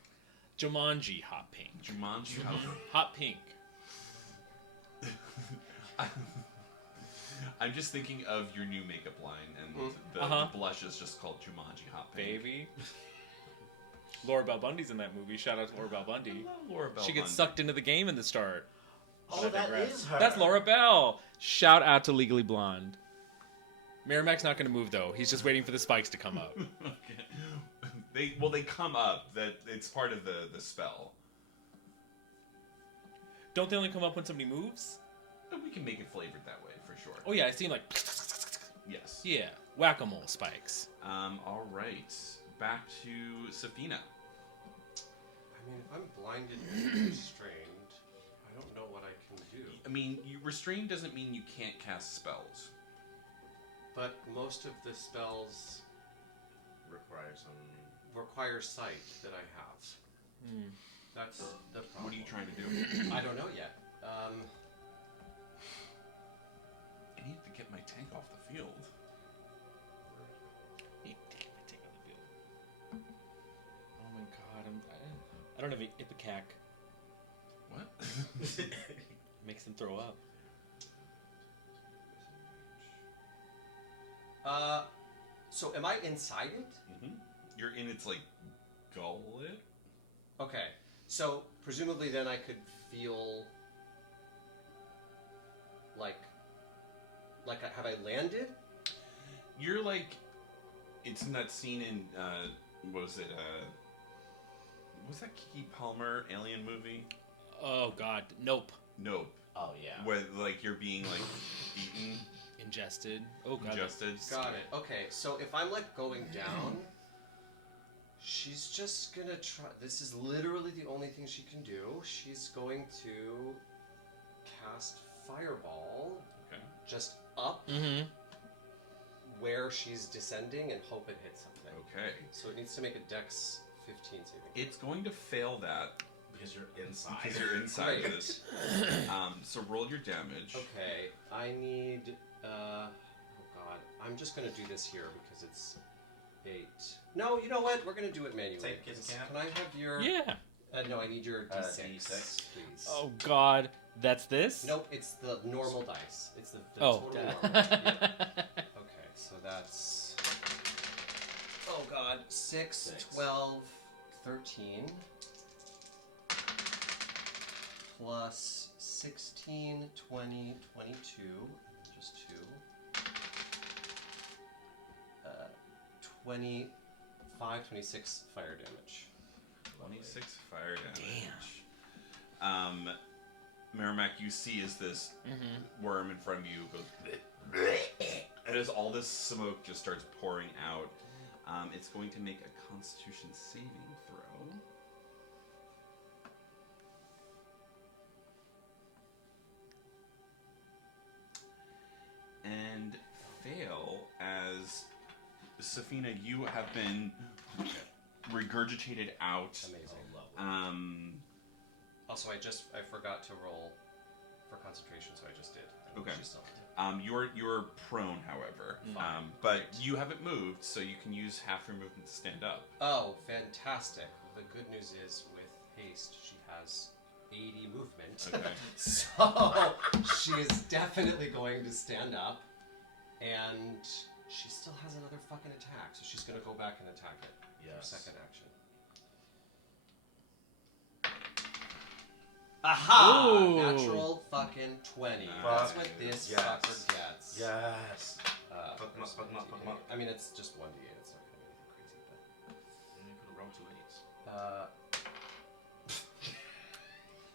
Jumanji hot pink. Jumanji. Hot pink. I'm just thinking of your new makeup line, and the blush is just called Jumanji Hot Pink. Baby. Laura Bell Bundy's in that movie. Shout out to Laura Bell Bundy. I love Laura Bell She gets Bundy. sucked into the game in the start. Oh, that is her. That's Laura Bell. Shout out to Legally Blonde. Merrimack's not going to move though. He's just waiting for the spikes to come up. Okay. They come up. That it's part of the spell. Don't they only come up when somebody moves? But we can make it flavored that way for sure. Oh yeah, I see him like. Yes. Yeah, whack-a-mole spikes. All right. Back to Safina. I mean, if I'm blinded and restrained, I don't know what I can do. I mean, restrained doesn't mean you can't cast spells. But most of the spells require sight that I have. That's the problem. What are you trying to do? I don't know yet. I need to get my tank off the field. Oh my god, I don't have an ipecac. What? Makes them throw up. So am I inside it? Mm-hmm. You're in its like gullet. Okay. So presumably then I could feel like have I landed? You're like, it's in that scene in what was it? Was that Kiki Palmer alien movie? Oh God, nope. Nope. Oh yeah. Where like you're being like eaten, Ingested. Oh God. ingested. Got it. Okay, so if I'm like going down, she's just gonna try. This is literally the only thing she can do. She's going to cast Fireball Okay. just up Mm-hmm. where she's descending and hope it hits something. Okay. So it needs to make a Dex 15 saving. It's going to fail that Because you're inside. because you're inside Great. this. So roll your damage. Okay, I need. Oh God, I'm just gonna do this here because it's 8. No, you know what? We're gonna do it manually. Take his camp. Can I have your? Yeah. No, I need your D6, D6. please. Oh God, that's this. Nope, it's the normal dice. It's the Oh. total normal. Yeah. Okay, so that's. Oh God, 6, Six. 12, 13. Plus 16, 20, 22. Just 2. 25, 26 fire damage. 26 fire damage. Merrimack, you see as this Mm-hmm. worm in front of you goes, and as all this smoke just starts pouring out, it's going to make a Constitution saving throw. And fail, as Safina, you have been regurgitated out. Amazing. Lovely. Also, I forgot to roll for concentration, so I just did. And Okay. she's still on it. You're prone, however, Fine. but Great. you haven't moved, so you can use half your movement to stand up. Oh, fantastic. The good news is with haste, she has 80 movement. Okay. So she is definitely going to stand up, and she still has another fucking attack, so she's going to go back and attack it. Her Yes. second action. Aha! Ooh. Natural fucking 20. That's what this Yes. fucker gets. Yes. Fuck him up, fuck him up, fuck him up. I mean, it's just 1d8. It's not going to be anything crazy, And you could have rolled 2 8s. but...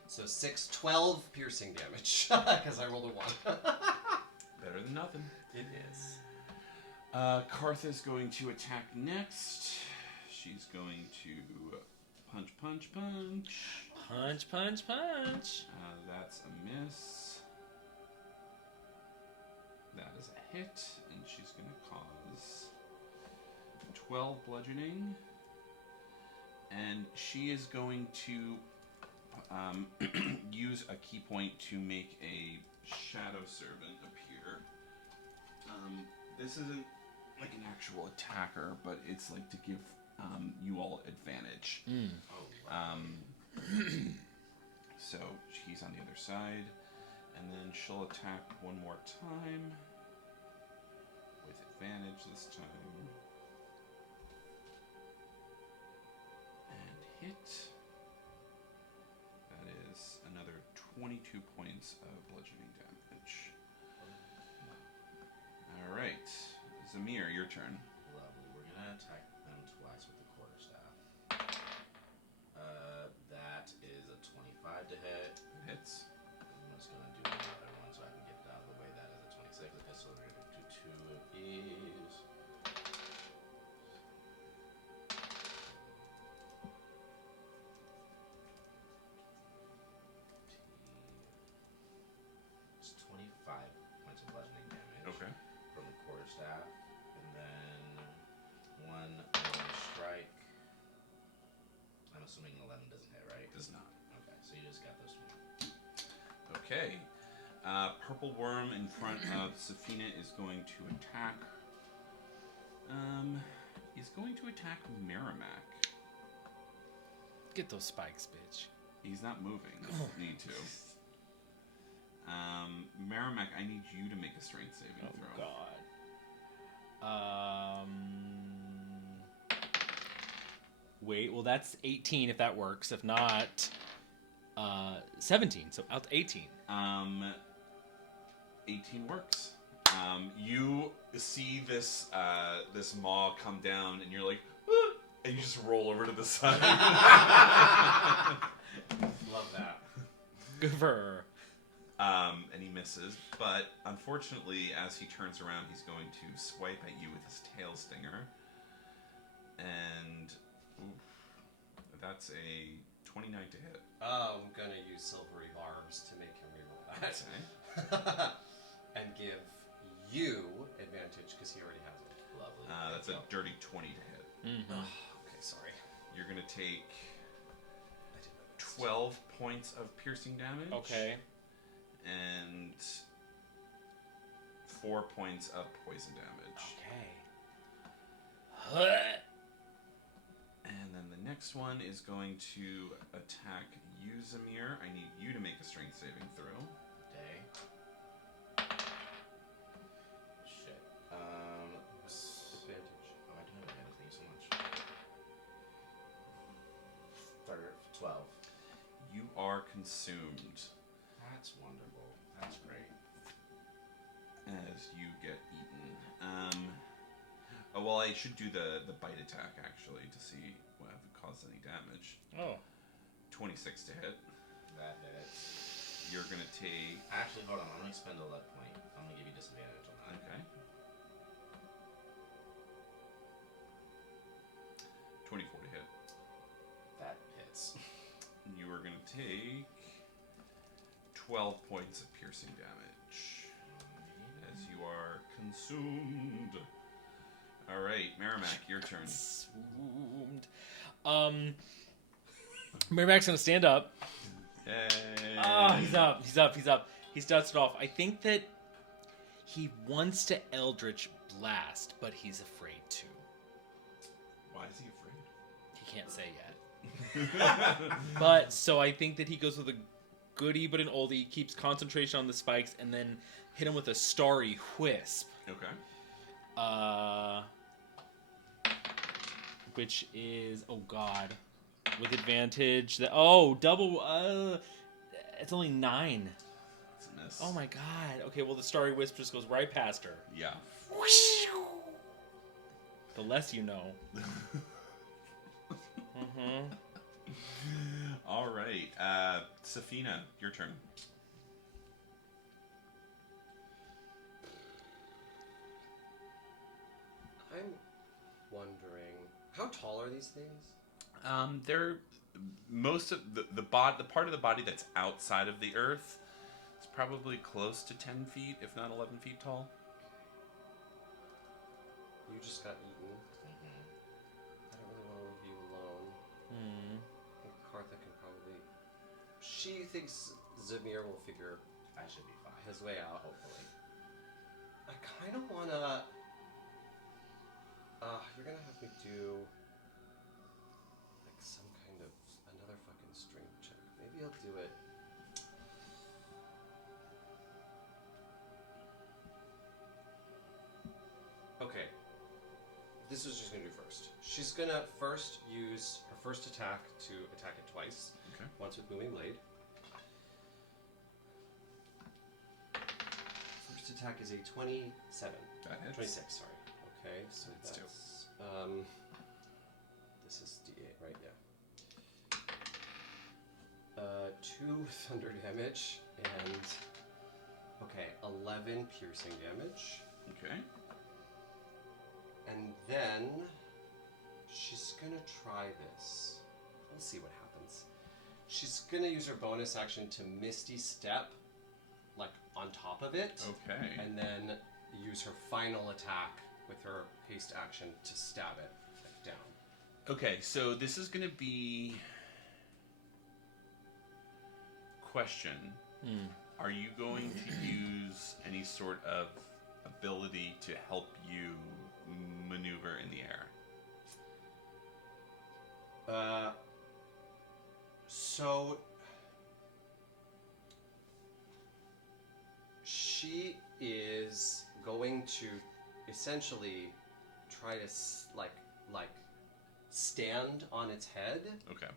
So 6, 12 piercing damage, because I rolled a 1. Better than nothing. It is. Kartha's going to attack next. She's going to punch, punch, punch. Punch, punch, punch. That's a miss. That is a hit, and she's going to cause 12 bludgeoning. And she is going to use a key point to make a shadow servant appear. This isn't like an actual attacker, but it's like to give you all advantage. So she's on the other side, and then she'll attack one more time with advantage this time, and hit. That is another 22 points of bludgeoning damage. All right, Zamir, your turn. Lovely. We're gonna attack them twice with the quarterstaff. That is a 25 to hit. Hits. I'm just gonna do another one so I can get it out of the way. That is a 26. Okay, so we're gonna do 2 of these. It's 25 points of bludgeoning damage. Okay. From the quarterstaff, and then 1 more strike. I'm assuming 11 doesn't hit, right? Does not. Okay, so you just got those 2. Okay. Purple worm in front of Safina is going to attack. He's going to attack Merrimack. Get those spikes, bitch. He's not moving. Doesn't need to. Merrimack, I need you to make a strength saving throw. God. Wait, well that's 18 if that works. If not, 17. So out to 18. 18 works. You see this this maw come down, and you're like, "Ah," and you just roll over to the side. Love that. Good for her. And he misses, but unfortunately, as he turns around, he's going to swipe at you with his tail stinger. And oof, that's a 29 to hit. I'm gonna use silvery barbs to make him reroll that. Okay. And give you advantage because he already has it. Lovely. That's a dirty 20 to hit. Mm-hmm. Okay, sorry. You're going to take I did my best. 12 points of piercing damage. Okay. And 4 points of poison damage. Okay. And then the next one is going to attack you, Zamir. I need you to make a strength saving throw. Day. Shit. Advantage. Oh, I do have advantage. Thank you so much. 12. You are consumed That's wonderful. That's great. as you get eaten. Oh, well, I should do the bite attack, actually, to see if it caused any damage. Oh. 26 to hit. That hits. You're going to take... Actually, hold on. I'm going to spend a luck point. I'm going to give you disadvantage on that. Okay. 24 to hit. That hits. You are going to take 12 points of piercing damage as you are consumed. All right, Merrimack, your turn. Swooned. Merrimack's gonna stand up. Yay. Oh, he's up. He's dusted off. I think that he wants to Eldritch Blast, but he's afraid to. Why is he afraid? He can't say yet. But so I think that he goes with a goodie but an oldie, keeps concentration on the spikes, and then hit him with a starry wisp. Okay. Which is, oh god, with advantage. Double. It's only 9. It's a miss. Oh my god. Okay, well the starry wisp just goes right past her. Yeah. The less you know. Mm-hmm. All right, Safina, your turn. I'm wondering, how tall are these things? They're most of the part of the body that's outside of the earth is probably close to 10 feet, if not 11 feet tall. You just got eaten. Mm-hmm. I don't really want to leave you alone. Hmm. I think Kartha can probably... She thinks Zamir will figure I should be fine. his way out. Hopefully. I kind of want to... you're going to have me do... like some kind of... another fucking strength check. Maybe I'll do it... Okay. This is just going to do first. She's going to first use her first attack to attack it twice. Okay. Once with Booming Blade. First attack is a 27. That hits. 26, sorry. Okay, so That's two. this is D8, right? Yeah. 2 thunder damage and... Okay, 11 piercing damage. Okay. And then she's gonna try this. We'll see what happens. She's gonna use her bonus action to Misty Step, like on top of it, Okay. and then use her final attack with her haste action to stab it like, down. Okay, so this is going to be... Question. Hmm. Are you going to use any sort of ability to help you maneuver in the air? So she is going to essentially try to like stand on its head, Okay.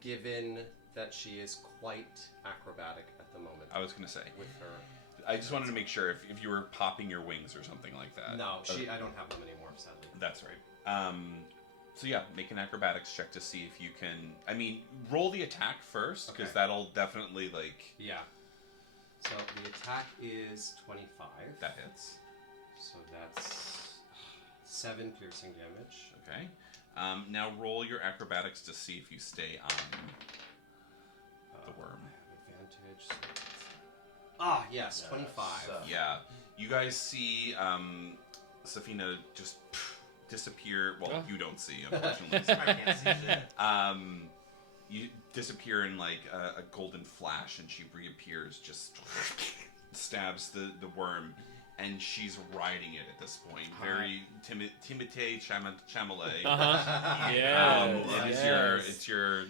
given that she is quite acrobatic at the moment I was going to say, with her. I just wanted to make sure if you were popping your wings or something like that. No, I don't have them anymore, sadly. That's right. So yeah, make an acrobatics check to see if you can. I mean, roll the attack first because Okay. that'll definitely Yeah. So the attack is 25. that hits. So that's 7 piercing damage. Okay. Now roll your acrobatics to see if you stay on the worm. I have advantage. So yes, 25. Yeah. You guys see Safina just disappear. Well, Oh. you don't see, unfortunately. I can't see shit. You disappear in like a golden flash, and she reappears, just stabs the worm, and she's riding it at this point. Very Timothée Chalamet. Uh-huh. Yes. It's your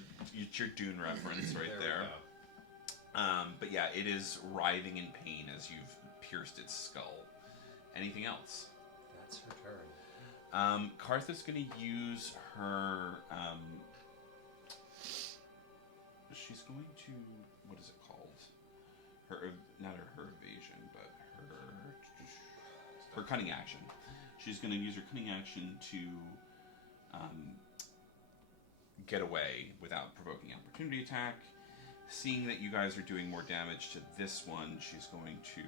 Dune reference right there. We go. But yeah, it is writhing in pain as you've pierced its skull. Anything else? That's her turn. Cartha's going to use her. She's going to. What is it called? Not her evasion, but her cunning action. She's going to use her cunning action to get away without provoking opportunity attack. Seeing that you guys are doing more damage to this one, she's going to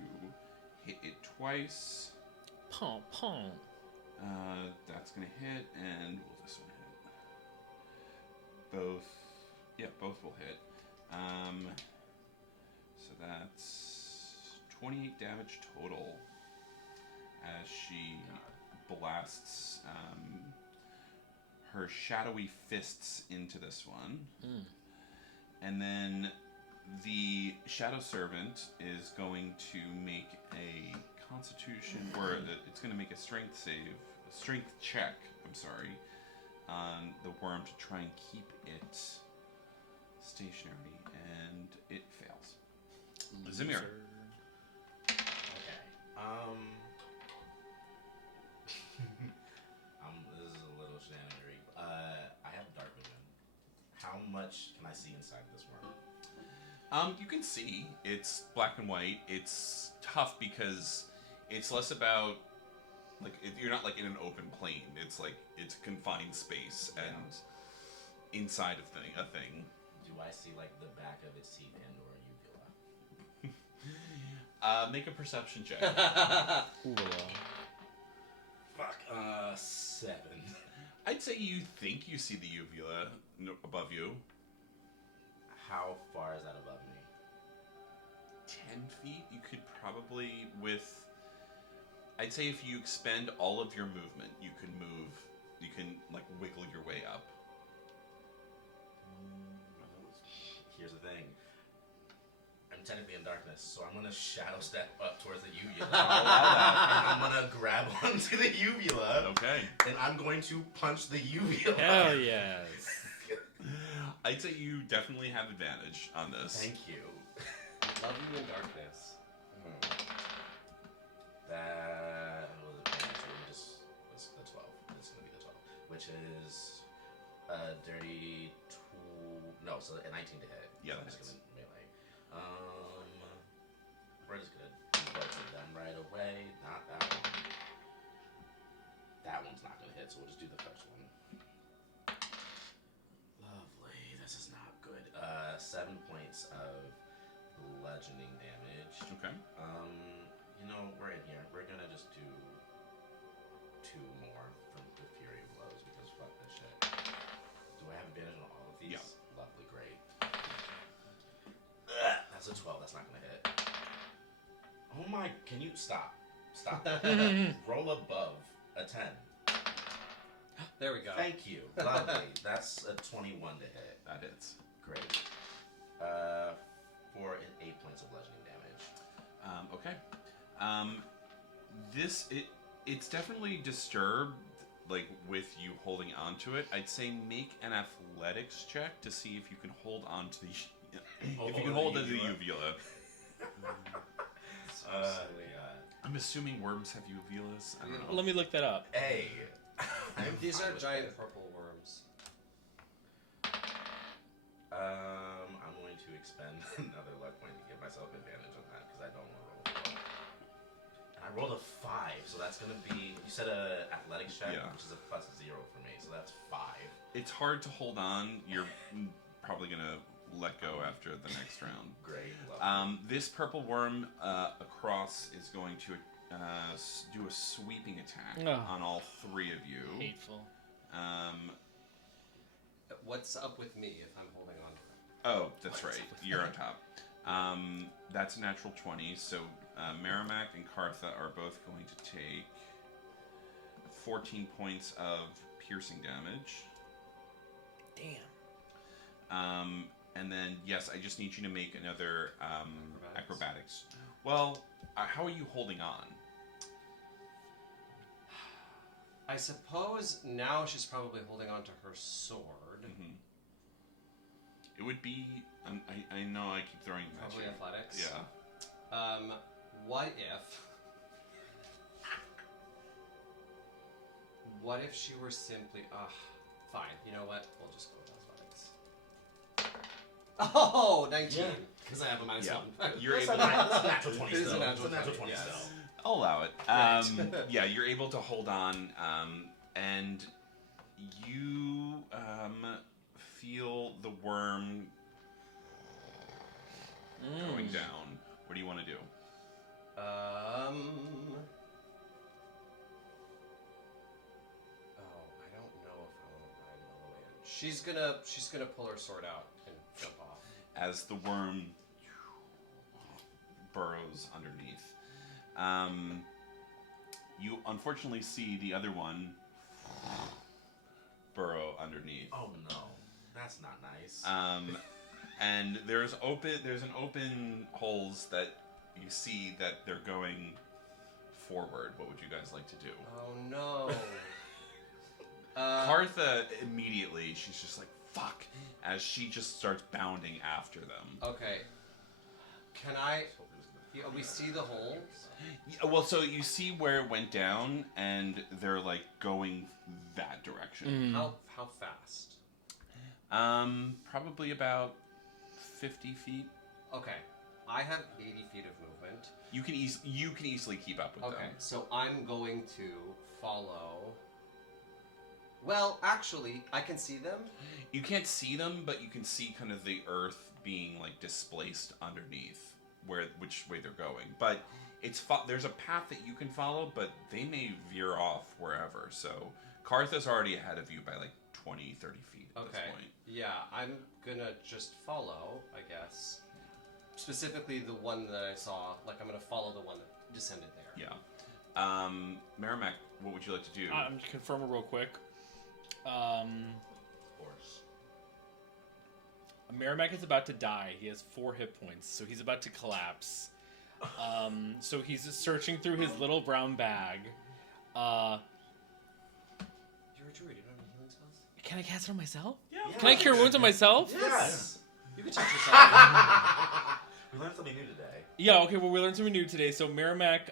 hit it twice. Pom pom. That's going to hit, and will this one hit? Both. Yeah, both will hit. So that's 28 damage total as she blasts her shadowy fists into this one. Mm. And then the Shadow Servant is going to make a Constitution, or it's going to make a strength check, on the worm to try and keep it stationary, and it fails. Zamir. Okay. This is a little shenanigery. I have dark vision. How much can I see inside this worm? You can see it's black and white. It's tough because it's less about you're not like in an open plane. It's like it's a confined space and inside of a thing. Do I see like the back of its teeth and or uvula? Make a perception check. Ooh, Fuck. 7. I'd say you think you see the uvula above you. How far is that above me? 10 feet, you could probably, I'd say if you expend all of your movement, you can like wiggle your way up. Here's the thing. I'm technically in darkness, so I'm gonna shadow step up towards the uvula. And I'm gonna grab onto the uvula. Okay. And I'm going to punch the uvula. hell yes. I'd say you definitely have advantage on this. Thank you. Love you in darkness. That was a that's the 12. It's gonna be the 12, which is a dirty 2. No, so a 19 to hit. Yeah, I'm that just hits. gonna melee. We're just gonna do both of them right away. Not that one. That one's not gonna hit, so we'll just do the first one. Lovely. This is not good. 7 points of bludgeoning damage. Okay. We're in here. We're gonna just do 2 more from the Fury of Blows because fuck this shit. Do I have advantage on all of these? Yeah. Lovely, great. That's a 12. That's not gonna hit. Oh my! Can you stop? Stop. Roll above a 10. There we go. Thank you. Lovely. That's a 21 to hit. That hits. Great. For 8 points of bludgeoning damage. Okay. It's definitely disturbed, like with you holding onto it. I'd say make an athletics check to see if you can hold on to the if you can hold onto the uvula. I'm assuming worms have uvulas. I don't know. Let me look that up. Hey. These fine are with giant it. purple worms. I'm going to expend another luck point to give myself advantage on that because I don't want to roll. I rolled a 5, so that's gonna be. You said a athletics check, Yeah. which is a +0 for me, so that's 5. It's hard to hold on. You're probably gonna let go after the next round. Great. Love This purple worm across is going to do a sweeping attack on all 3 of you. Hateful. What's up with me if I'm holding on to it? Oh, that's right. You're on top. That's a natural 20. So Merrimack and Kartha are both going to take 14 points of piercing damage. Damn. And then, yes, I just need you to make another acrobatics. Well, how are you holding on? I suppose now she's probably holding on to her sword. Mm-hmm. It would be... I know I keep throwing them at Probably you. athletics. Yeah. What if she were simply... fine. You know what? We'll just go with athletics. Oh, 19. because I have a -1. You're It's able a to... natural 20 It is a still. natural It's a natural 20, 20 yes. still. I'll allow it. Right. Yeah, you're able to hold on, and you feel the worm going down. What do you want to do? I don't know if I want to ride it all the way in. She's gonna pull her sword out and jump off. As the worm burrows underneath. You unfortunately see the other one burrow underneath. Oh no, that's not nice. And there's an open holes that you see that they're going forward. What would you guys like to do? Oh no. Kartha immediately, she's just like, fuck, as she just starts bounding after them. Okay. Can I... Yeah, we see the holes. Yeah, well, so you see where it went down, and they're like going that direction. How fast? Probably about 50 feet. Okay. I have 80 feet of movement. You can easily keep up with Okay, them. so I'm going to follow... Well, actually, I can see them. You can't see them, but you can see kind of the earth being like displaced underneath which way they're going. But there's a path that you can follow, but they may veer off wherever. So Kartha's already ahead of you by like 20, 30 feet at this point. Yeah, I'm gonna just follow, I guess. Specifically the one that I saw. Like, I'm gonna follow the one that descended there. Yeah. Merrimack, what would you like to do? I'm just confirming real quick. Of course. Merrimack is about to die. He has 4 hit points, so he's about to collapse. So he's searching through his little brown bag. You're a druid, you don't have any healing spells? Can I cast it on myself? Yeah. Can I cure wounds on myself? Yes. You can touch yourself. We learned something new today. Yeah. Okay. Well, we learned something new today. So Merrimack,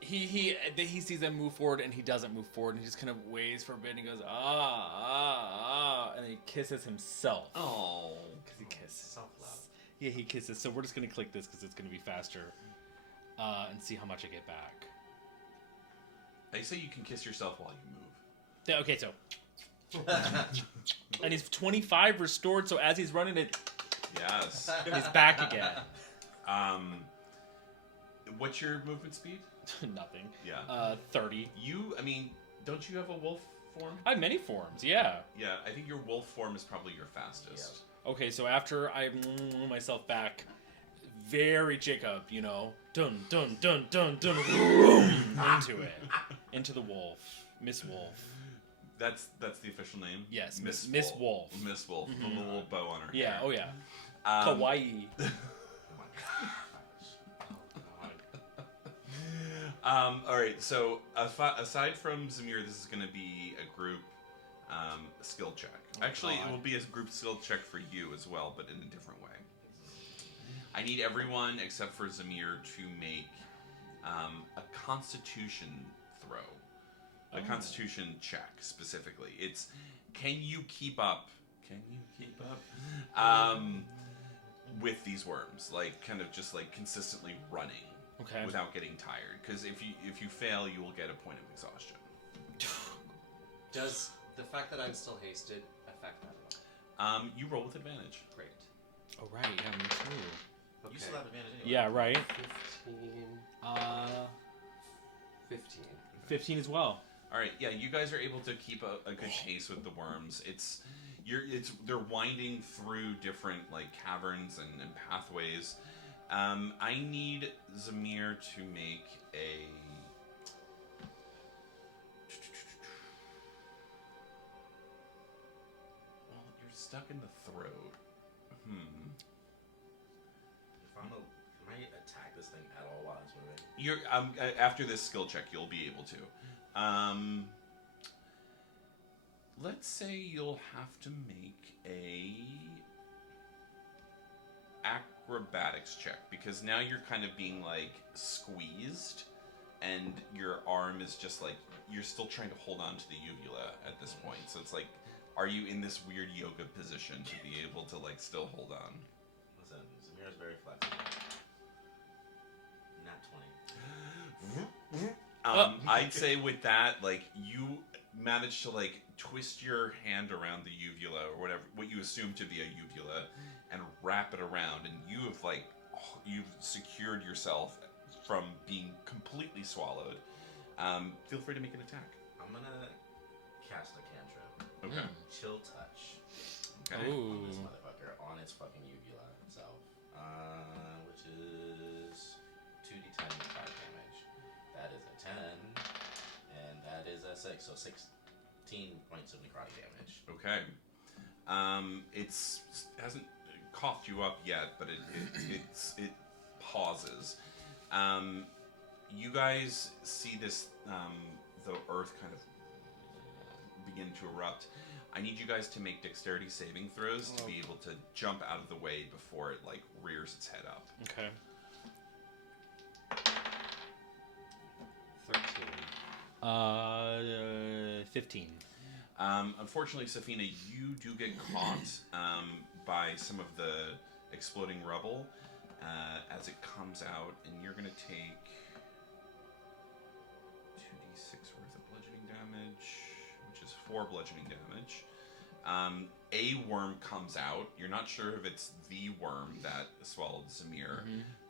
he sees them move forward, and he doesn't move forward, and he just kind of waits for a bit, and he goes and then he kisses himself. Oh. Because he kisses. Self-love. Yeah, he kisses. So we're just gonna click this because it's gonna be faster, and see how much I get back. They say you can kiss yourself while you move. Yeah, okay, so and he's 25 restored. So as he's running it, Yes. he's back again. What's your movement speed? Nothing. Yeah. 30. Don't you have a wolf form? I have many forms. Yeah. Yeah, I think your wolf form is probably your fastest. Yes. Okay, so after I myself back, very Jacob, dun dun dun dun dun, into the wolf, Miss Wolf. That's the official name. Yes, Miss Miss Wolf. Miss Wolf. Mhm. With a little bow on her. Yeah. hair. Oh yeah. Um, Kawaii. Oh my gosh. All right. So aside from Zamir, this is going to be a group skill check. Oh, Actually, God. it will be a group skill check for you as well, but in a different way. I need everyone except for Zamir to make a Constitution throw, a Constitution check specifically. It's can you keep up? With these worms, like kind of just like consistently running. Okay. without getting tired. Because if you fail, you will get a point of exhaustion. Does the fact that I'm still hasted affect that at all? You roll with advantage. Great. Oh right, yeah, me too. Okay. You still have advantage anyway. Yeah, right. 15. 15 as well. All right, yeah, you guys are able to keep a good pace with the worms. They're winding through different like caverns and pathways. I need Zamir to make a. Well, you're stuck in the throat. Can I attack this thing at all while it's moving? You're after this skill check, you'll be able to. Let's say you'll have to make a acrobatics check because now you're kind of being like squeezed, and your arm is just like you're still trying to hold on to the uvula at this point. So it's like, are you in this weird yoga position to be able to like still hold on? Listen, Zamir's very flexible. Nat 20. I'd say with that, like you managed to like twist your hand around the uvula or whatever, what you assume to be a uvula, and wrap it around, and you've secured yourself from being completely swallowed. Feel free to make an attack. I'm gonna cast a cantrip. Okay. Chill touch. Okay. Ooh. On this motherfucker, on its fucking uvula itself. Which is 2d10 fire damage. That is a 10. And that is a 6. So 16 points of necrotic damage. Okay. It hasn't coughed you up yet, but it pauses. You guys see this, the earth kind of begin to erupt. I need you guys to make dexterity saving throws to be able to jump out of the way before it like rears its head up. Okay. 13. 15. Unfortunately, Safina, you do get caught by some of the exploding rubble as it comes out, and you're going to take 2d6 worth of bludgeoning damage, which is 4 bludgeoning damage. A worm comes out. You're not sure if it's the worm that swallowed Zamir,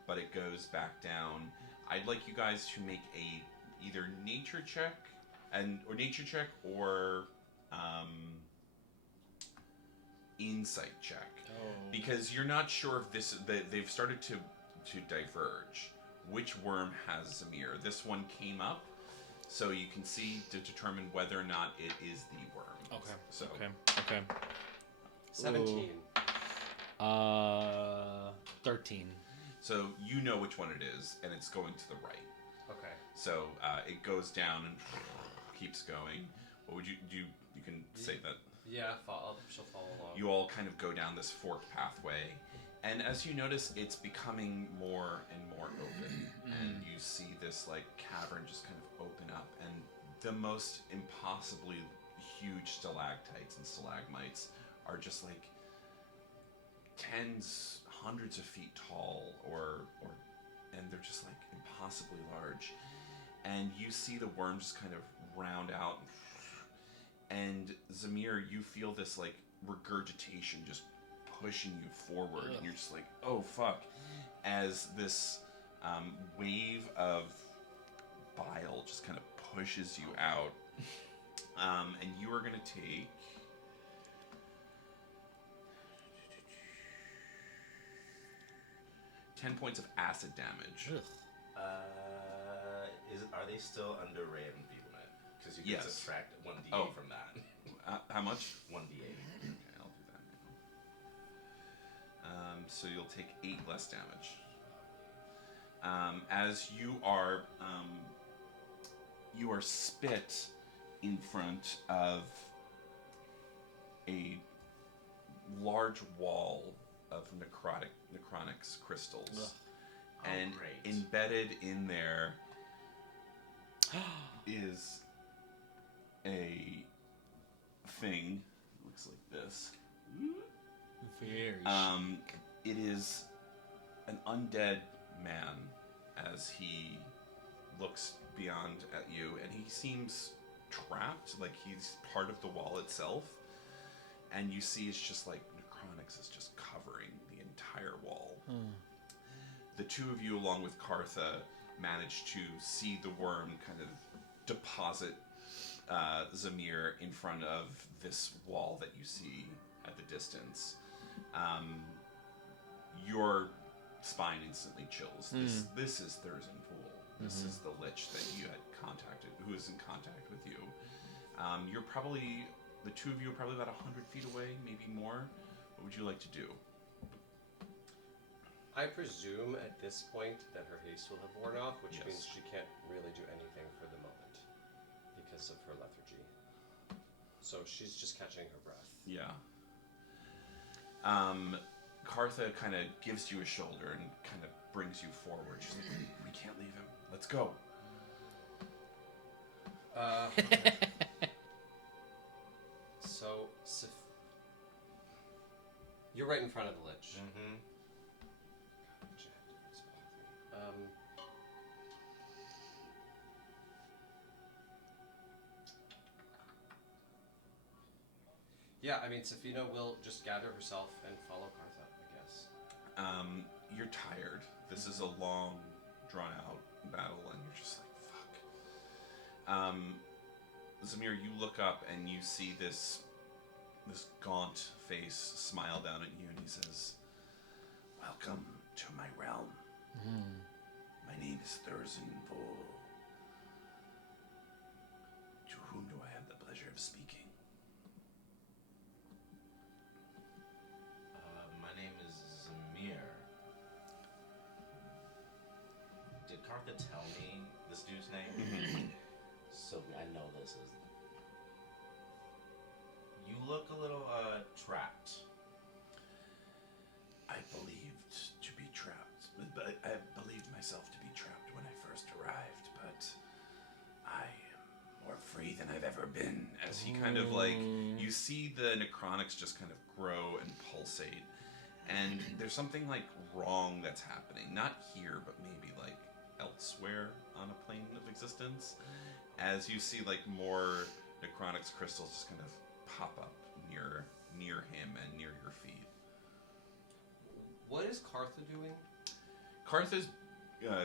but it goes back down. I'd like you guys to make a either nature check or insight check, because you're not sure if they've started to diverge. Which worm has Zamir? This one came up, so you can see to determine whether or not it is the worm. Okay. So Okay. 17. 13. So you know which one it is, and it's going to the right. Okay. So it goes down and keeps going. What would you do? You can say that. Yeah, she'll follow along. You all kind of go down this forked pathway, and as you notice, it's becoming more and more open, and you see this like cavern just kind of open up, and the most impossibly huge stalactites and stalagmites are just like tens, hundreds of feet tall, and they're just like impossibly large. And you see the worms just kind of round out, and Zamir, you feel this like regurgitation just pushing you forward, and you're just like, oh fuck, as this wave of bile just kind of pushes you out. And you are going to take 10 points of acid damage. Ugh. Are they still under ray of enfeeblement? Because you can Yes. subtract 1d8 Oh. from that. How much? 1d8. Okay, I'll do that now. So you'll take 8 less damage. As you are spit in front of a large wall of necrotics crystals. Ugh. And great. embedded in there is a thing. Looks like this. Very It is an undead man as he looks beyond at you, and he seems trapped, like he's part of the wall itself. And you see it's just like Necronix is just covering the entire wall. The two of you, along with Cartha, manage to see the worm kind of deposit Zamir in front of this wall that you see at the distance. Your spine instantly chills. This is Thurzan Vul. This is the Lich that you had contacted, who is in contact with you. You're probably, the two of you are probably about 100 feet away, maybe more. What would you like to do? I presume at this point that her haste will have worn off, which Yes. means she can't really do anything for the moment because of her lethargy. So she's just catching her breath. Yeah. Cartha kind of gives you a shoulder and kind of brings you forward. She's like, we can't leave him. Let's go. Okay. So, you're right in front of the Lich. Mm-hmm. Yeah, I mean, Safina will just gather herself and follow Cartha, I guess. You're tired. This is a long, drawn-out battle, and you're just like, fuck. Zamir, you look up and you see this gaunt face smile down at you, and he says, "Welcome to my realm. My name is Thurzan Vul. To whom do I have the pleasure of speaking?" My name is Zamir. Did Karka tell me this dude's name? So I know this is. You look a little trapped. I believed to be trapped, but I believed myself to be trapped when I first arrived, but I am more free than I've ever been. As he kind of like, you see the Necronix just kind of grow and pulsate, and there's something like wrong that's happening. Not here, but maybe like elsewhere on a plane of existence. As you see like more Necronix crystals just kind of pop up near him and near your feet. What is Cartha doing? Cartha's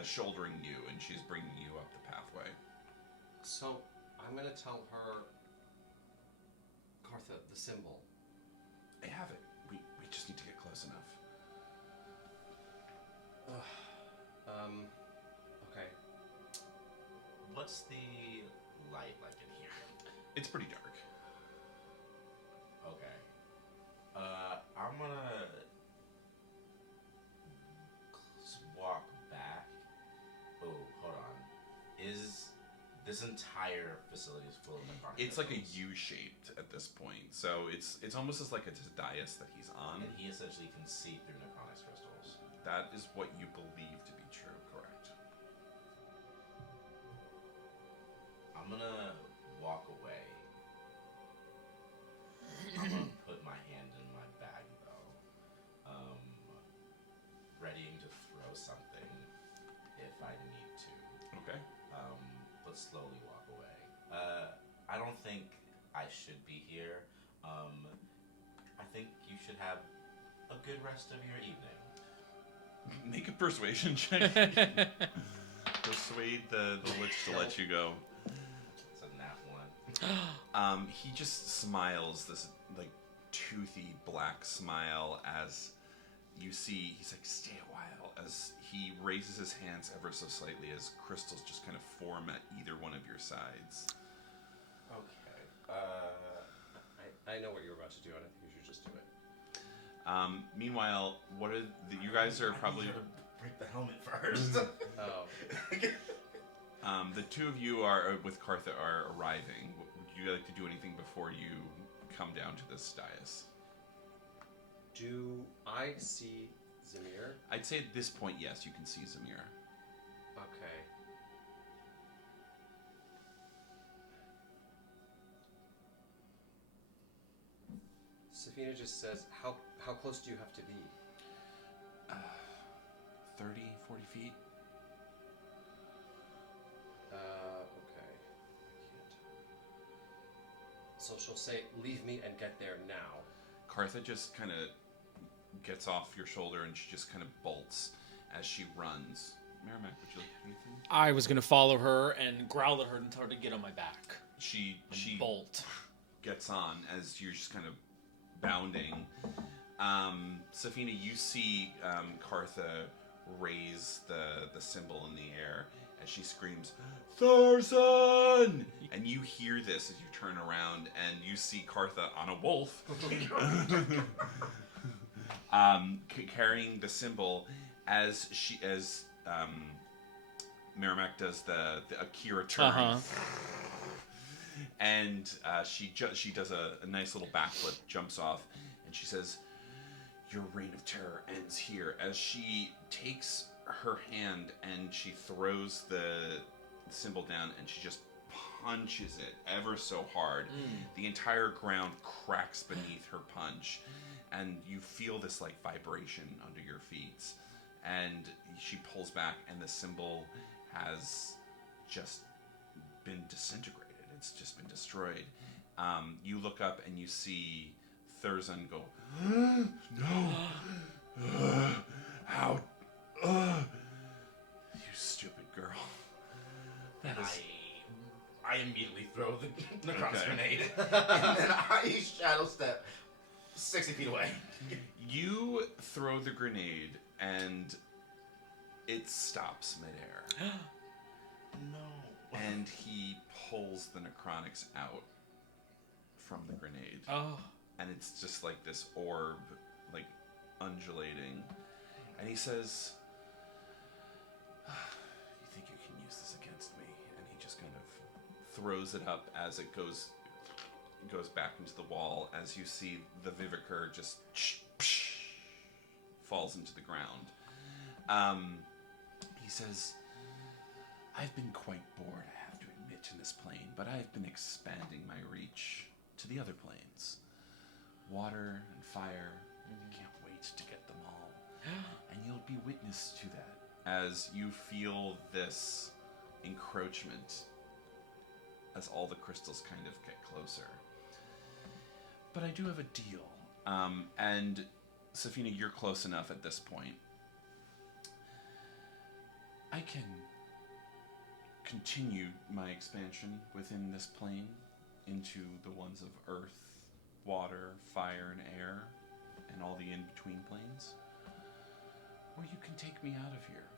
shouldering you, and she's bringing you up the pathway. So, I'm gonna tell her, Cartha, the symbol. I have it. We just need to get close enough. Okay. What's the light like in here? It's pretty dark. Okay. I'm gonna walk back. Oh, hold on. Is this entire facility is full of Necrotic It's like a crystals? U-shaped at this point, so it's almost as like a dais that he's on. And he essentially can see through Necrotic crystals. That is what you believe to be true, correct? I'm gonna walk away. I'm gonna put my hand in my bag though, readying to throw something if I need to. Okay. But slowly walk away. I don't think I should be here. I think you should have a good rest of your evening. Make a persuasion check. Persuade the Lich to let you go. It's a nat one. He just smiles, this like toothy black smile, as you see, he's like, "Stay a while," as he raises his hands ever so slightly as crystals just kind of form at either one of your sides. Okay. I know what you're about to do, and I think you should just do it. Meanwhile, what are you guys are probably I need you to break the helmet first. Oh. the two of you are with Cartha are arriving. Would you like to do anything before you come down to this dais? Do I see Zamir? I'd say at this point, yes, you can see Zamir. Okay. Safina just says, how close do you have to be? 30, 40 feet. So she'll say, leave me and get there now. Cartha just kind of gets off your shoulder and she just kind of bolts as she runs. Merrimack, would you like anything? I was gonna follow her and growl at her and tell her to get on my back. She Bolt. gets on as you're just kind of bounding. Safina, you see Cartha raise the symbol in the air as she screams, Thurzan! And you hear this as you turn around and you see Cartha on a wolf carrying the symbol as Merrimack does the Akira turn. And she does a nice little backflip, jumps off, and she says, your reign of terror ends here. As she takes her hand and she throws the symbol down and she just punches it ever so hard. The entire ground cracks beneath her punch, and you feel this like vibration under your feet. And she pulls back, and the symbol has just been disintegrated. It's just been destroyed. You look up and you see Thurzan go, no, how, you stupid girl. I immediately throw the cross Okay. grenade, and then I shadow step 60 feet away. You throw the grenade and it stops midair. No. And he pulls the necronics out from the grenade. Oh. And it's just like this orb, like undulating. And he says, you think you can use this against me? And he just kind of throws it up as it goes back into the wall, as you see the Viviker just falls into the ground. He says, I've been quite bored, I have to admit, in this plane, but I've been expanding my reach to the other planes. Water and fire, I can't wait to get them all. And you'll be witness to that as you feel this encroachment as all the crystals kind of get closer. But I do have a deal. And Safina, you're close enough at this point. I can continue my expansion within this plane into the ones of earth, water, fire, and air, and all the in-between planes. Or you can take me out of here.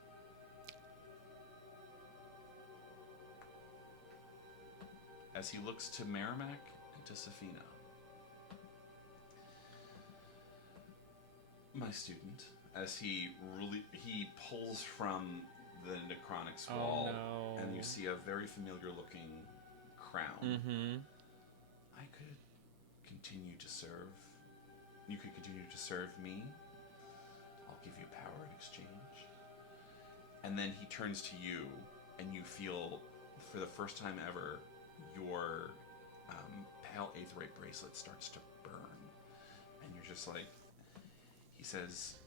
As he looks to Merrimack and to Safina. My student, as he pulls from the necronics wall, no. and you see a very familiar looking crown. Mm-hmm. I could continue to serve. You could continue to serve me. I'll give you power in exchange. And then he turns to you, and you feel, for the first time ever, your pale aetheryte bracelet starts to burn. And you're just like, he says,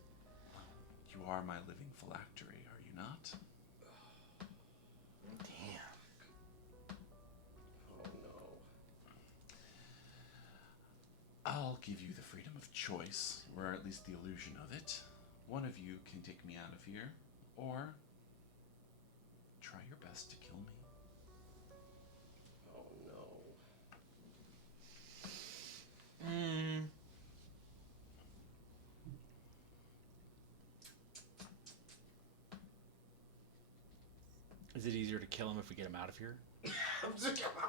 you are my living phylactery, are you not? Damn. Oh no. I'll give you the freedom of choice, or at least the illusion of it. One of you can take me out of here, or try your best to kill me. Oh no. Is it easier to kill him if we get him out of here?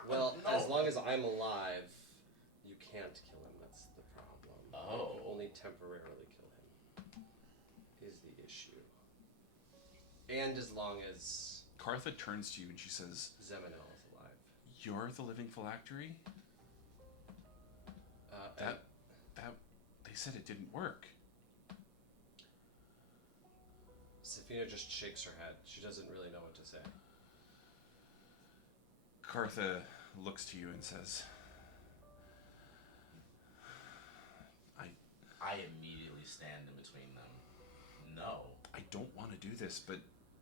Well, No. as long as I'm alive, you can't kill him. That's the problem. Oh. You can only temporarily kill him. Is the issue. And as long as Cartha turns to you and she says, Zeminel is alive. you're the living phylactery? That they said it didn't work. Safina just shakes her head. She doesn't really know what to say. Cartha looks to you and says, I immediately stand in between them. No. I don't want to do this, but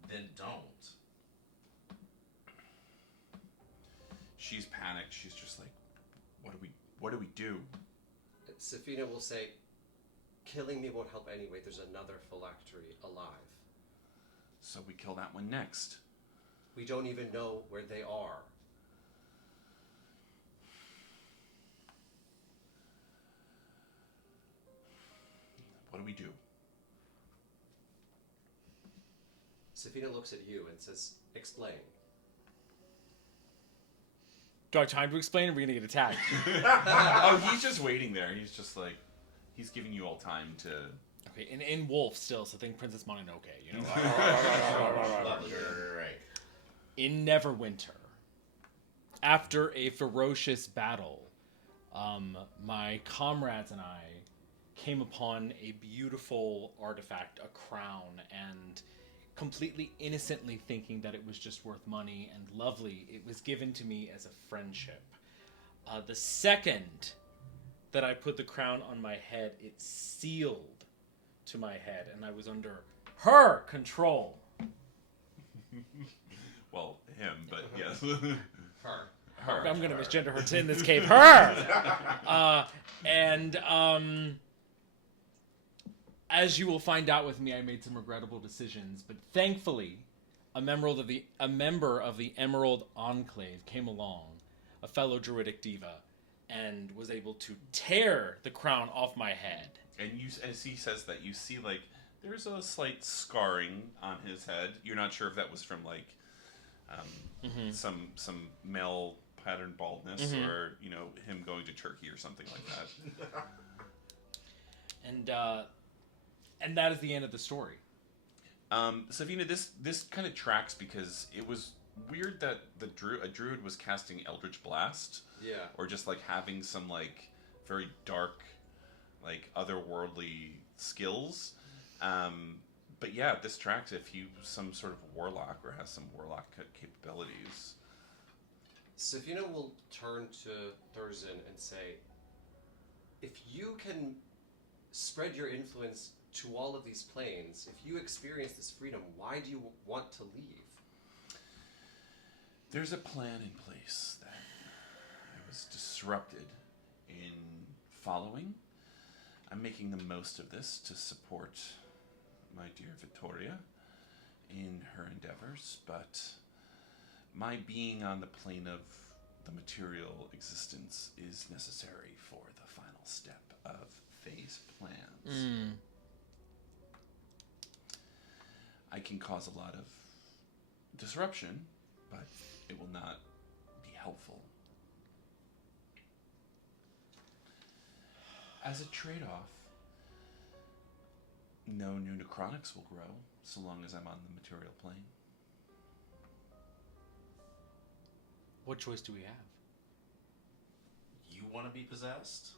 Then don't. she's panicked. She's just like, what What do we do? Safina will say, killing me won't help anyway. There's another phylactery alive. So we kill that one next. We don't even know where they are. What do we do? Safina looks at you and says, explain. Do I have time to explain, or are we gonna get attacked? Oh, he's just waiting there. He's just like, he's giving you all time to... Okay, in Wolf still, so think Princess Mononoke, you know. Right. In Neverwinter, after a ferocious battle, my comrades and I came upon a beautiful artifact, a crown, and completely innocently thinking that it was just worth money and lovely, it was given to me as a friendship. The second that I put the crown on my head, it sealed to my head, and I was under her control. Well, him, but yes. Her. Her. I'm going to misgender her in this case. Her! As you will find out with me, I made some regrettable decisions, but thankfully, a member of the Emerald Enclave came along, a fellow druidic diva, and was able to tear the crown off my head. And you, as he says that, you see, like, there's a slight scarring on his head. You're not sure if that was from, like, some male pattern baldness or, you know, him going to Turkey or something like that. And that is the end of the story. Savina, this kind of tracks because it was weird that a druid was casting Eldritch Blast. Yeah. Or just, like, having some, like, very dark, like, otherworldly skills. But yeah, this tracks if he's some sort of warlock or has some warlock capabilities. Safina will turn to Thurzan and say, if you can spread your influence to all of these planes, if you experience this freedom, why do you want to leave? There's a plan in place that I was disrupted in following. I'm making the most of this to support my dear Vittoria in her endeavors, but my being on the plane of the material existence is necessary for the final step of phase plans. I can cause a lot of disruption, but it will not be helpful. As a trade-off, no new necronics will grow so long as I'm on the material plane. What choice do we have? You want to be possessed?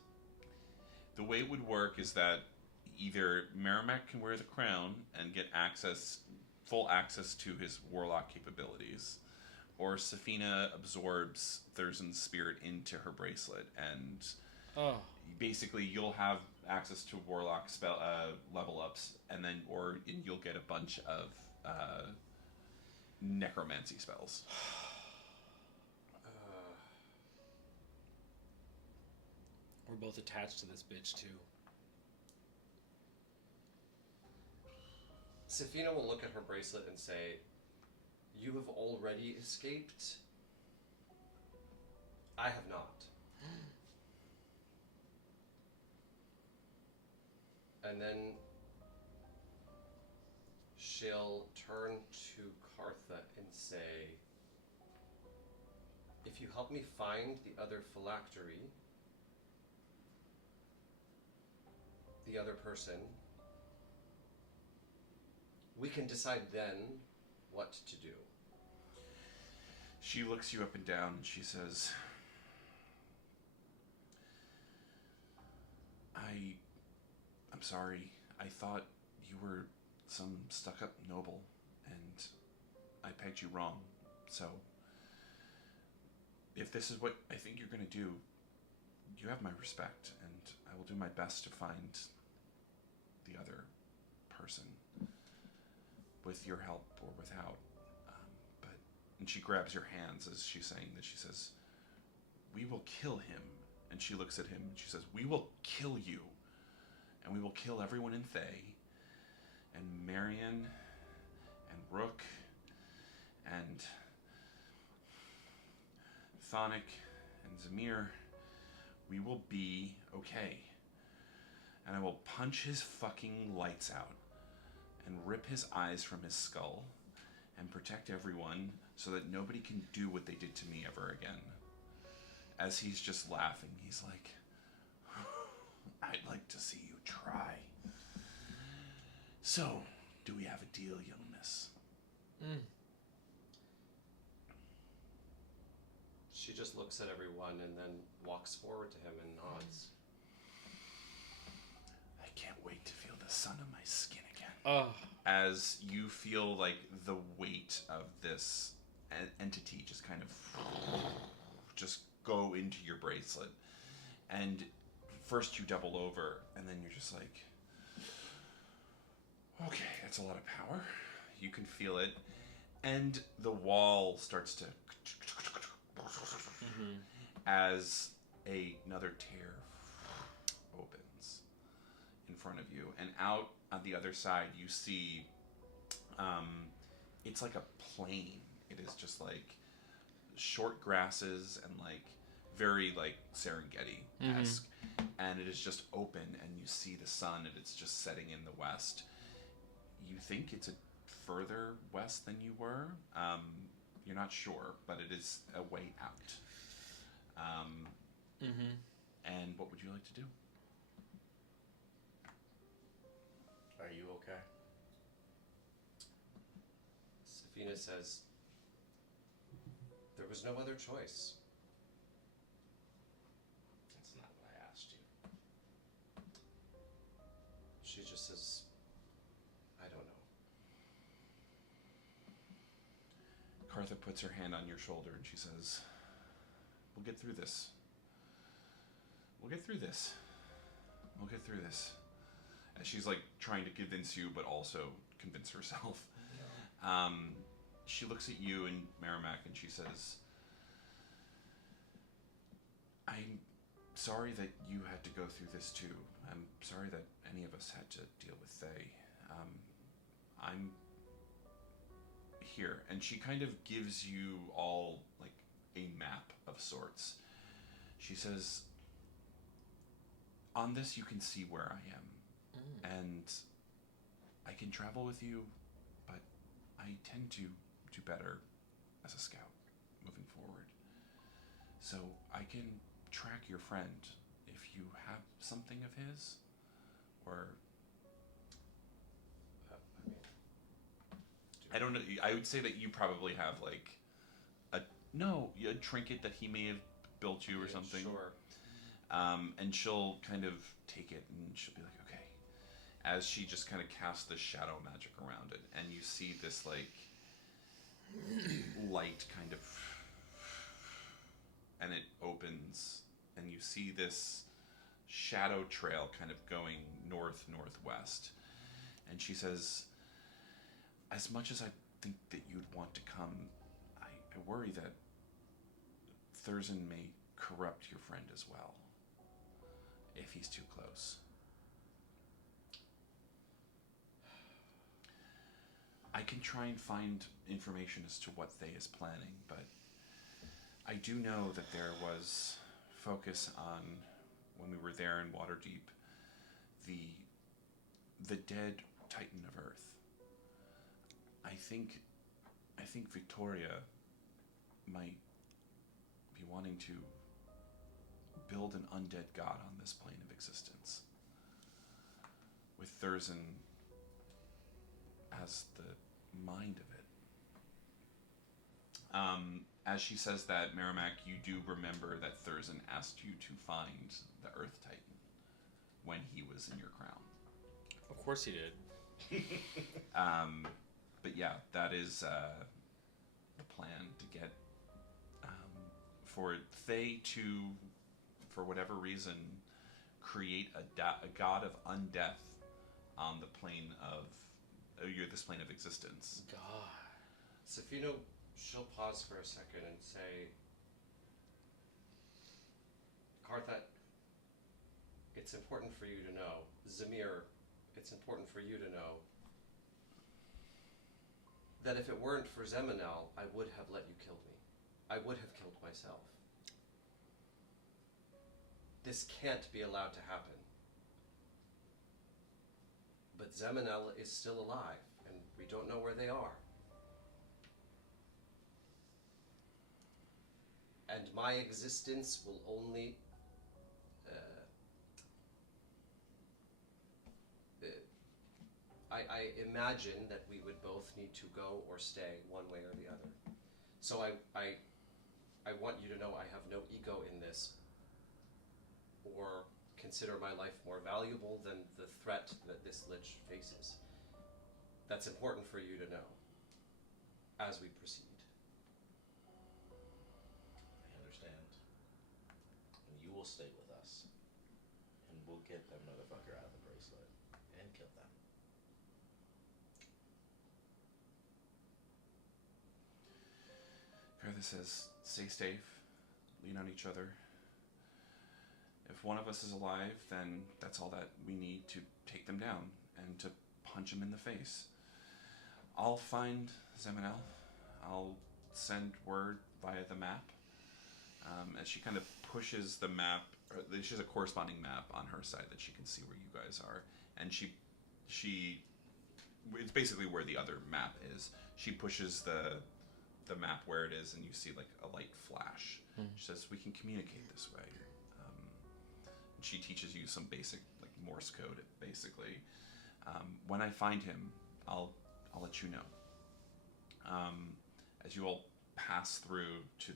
The way it would work is that either Merrimack can wear the crown and get full access to his warlock capabilities, or Safina absorbs Thurzan's spirit into her bracelet, and basically you'll have access to warlock spell level ups, and you'll get a bunch of necromancy spells. We're both attached to this bitch too. Safina will look at her bracelet and say, you have already escaped. I have not. And then she'll turn to Kartha and say, if you help me find the other phylactery, the other person, we can decide then what to do. She looks you up and down and she says, I'm sorry. I thought you were some stuck-up noble, and I pegged you wrong. So, if this is what I think you're going to do, you have my respect, and I will do my best to find the other person, with your help or without. And she grabs your hands as she's saying this. She says, we will kill him and she looks at him and she says, "We will kill you, and we will kill everyone in Thay, and Marion, and Rook, and Thonic, and Zamir. We will be okay. And I will punch his fucking lights out, and rip his eyes from his skull, and protect everyone so that nobody can do what they did to me ever again." As he's just laughing, he's like, "I'd like to see you try. So, do we have a deal, young miss?" She just looks at everyone and then walks forward to him and nods. I can't wait to feel the sun on my skin again. Oh. As you feel like the weight of this entity just kind of just go into your bracelet. And first you double over, and then you're just like, okay, that's a lot of power. You can feel it. And the wall starts to as another tear opens in front of you. And out on the other side, you see it's like a plain. It is just like short grasses and like very like Serengeti-esque. And it is just open, and you see the sun, and it's just setting in the west. You think it's a further west than you were. You're not sure, but it is a way out. And what would you like to do? Are you okay? Safina says, "There was no other choice." That's not what I asked you. She just says, "I don't know." Cartha puts her hand on your shoulder and she says, "We'll get through this. We'll get through this. We'll get through this." And she's like trying to convince you, but also convince herself. She looks at you and Merrimack and she says, "I'm sorry that you had to go through this too. I'm sorry that any of us had to deal with Thay. I'm here." And she kind of gives you all like a map of sorts. She says, "On this you can see where I am. And I can travel with you, but I tend to do better as a scout moving forward. So I can track your friend if you have something of his, or I don't know. I would say that you probably have like a trinket that he may have built you or something. Sure. And she'll kind of take it and she'll be like, okay. As she just kind of casts the shadow magic around it, and you see this like light kind of, and it opens, and you see this shadow trail kind of going northwest. And she says, "As much as I think that you'd want to come, I worry that Thurzan may corrupt your friend as well, if he's too close. I can try and find information as to what Thay is planning, but I do know that there was focus on, when we were there in Waterdeep, the dead Titan of Earth. I think Victoria might be wanting to build an undead god on this plane of existence, with Thurzan as the mind of it." As she says that, Merrimack, you do remember that Thurzan asked you to find the Earth Titan when he was in your crown. Of course he did. But yeah, that is the plan, to get for Thay to, for whatever reason, create a god of undeath on the plane of this plane of existence. God. Safina, she'll pause for a second and say, Kartha, it's important for you to know. Zamir, it's important for you to know that if it weren't for Zeminel, I would have let you kill me. I would have killed myself. This can't be allowed to happen. But Zeminel is still alive, and we don't know where they are. And my existence will only I imagine that we would both need to go or stay one way or the other. So I want you to know I have no ego in this, or consider my life more valuable than the threat that this Lich faces. That's important for you to know as we proceed. I understand. And you will stay with us. And we'll get that motherfucker out of the bracelet. And kill them. Kartha says, stay safe, lean on each other. If one of us is alive, then that's all that we need to take them down and to punch them in the face. I'll find Zeminel. I'll send word via the map. As she kind of pushes the map, she has a corresponding map on her side that she can see where you guys are. And she it's basically where the other map is. She pushes the map where it is, and you see like a light flash. She says, we can communicate this way. She teaches you some basic like Morse code, basically. When I find him, I'll let you know. As you all pass through to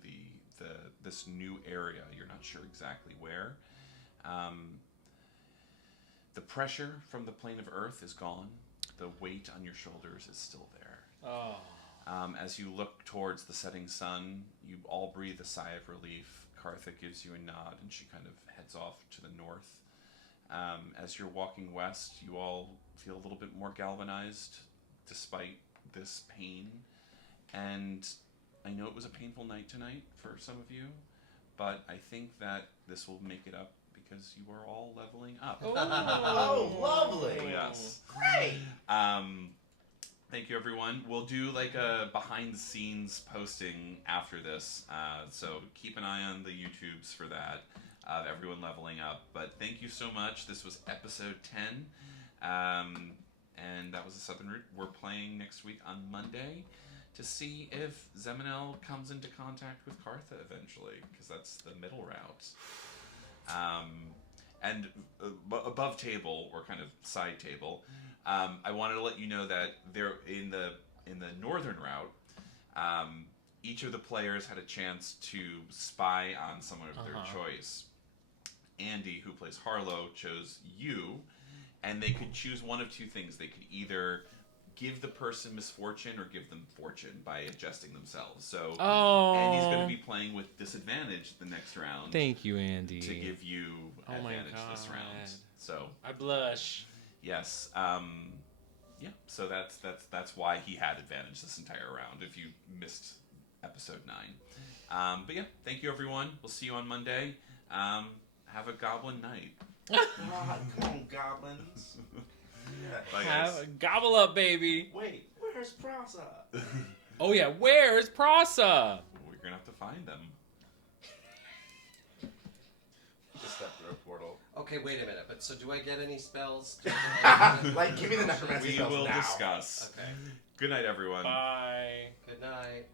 this new area, you're not sure exactly where. The pressure from the plane of Earth is gone. The weight on your shoulders is still there. Oh. As you look towards the setting sun, you all breathe a sigh of relief. Kartha gives you a nod, and she kind of heads off to the north. As you're walking west, you all feel a little bit more galvanized, despite this pain. And I know it was a painful night tonight for some of you, but I think that this will make it up because you are all leveling up. Oh, lovely. Yes. Great. Thank you, everyone. We'll do like a behind-the-scenes posting after this, so keep an eye on the YouTubes for that, of everyone leveling up. But thank you so much. This was episode 10, and that was the Southern Route. We're playing next week on Monday to see if Zeminel comes into contact with Kartha eventually, because that's the middle route. And above table, or kind of side table, I wanted to let you know that there in the northern route, each of the players had a chance to spy on someone of their choice. Andy, who plays Harlow, chose you, and they could choose one of two things. They could either give the person misfortune or give them fortune by adjusting themselves. So Andy's going to be playing with disadvantage the next round. Thank you, Andy. To give you advantage this round. So I blush. Yes. Yeah. So that's why he had advantage this entire round. If you missed episode 9. But yeah, thank you everyone. We'll see you on Monday. Have a goblin night. God, come on, goblins. Bye, guys. Have a gobble up, baby. Wait, where's Prasa? Oh yeah, where's Prasa? We're gonna have to find them. Just step through a portal. Okay, wait a minute. But so, do I get any spells? Like, give me the necromancy We spells will now. discuss. Okay. Good night, everyone. Bye. Good night.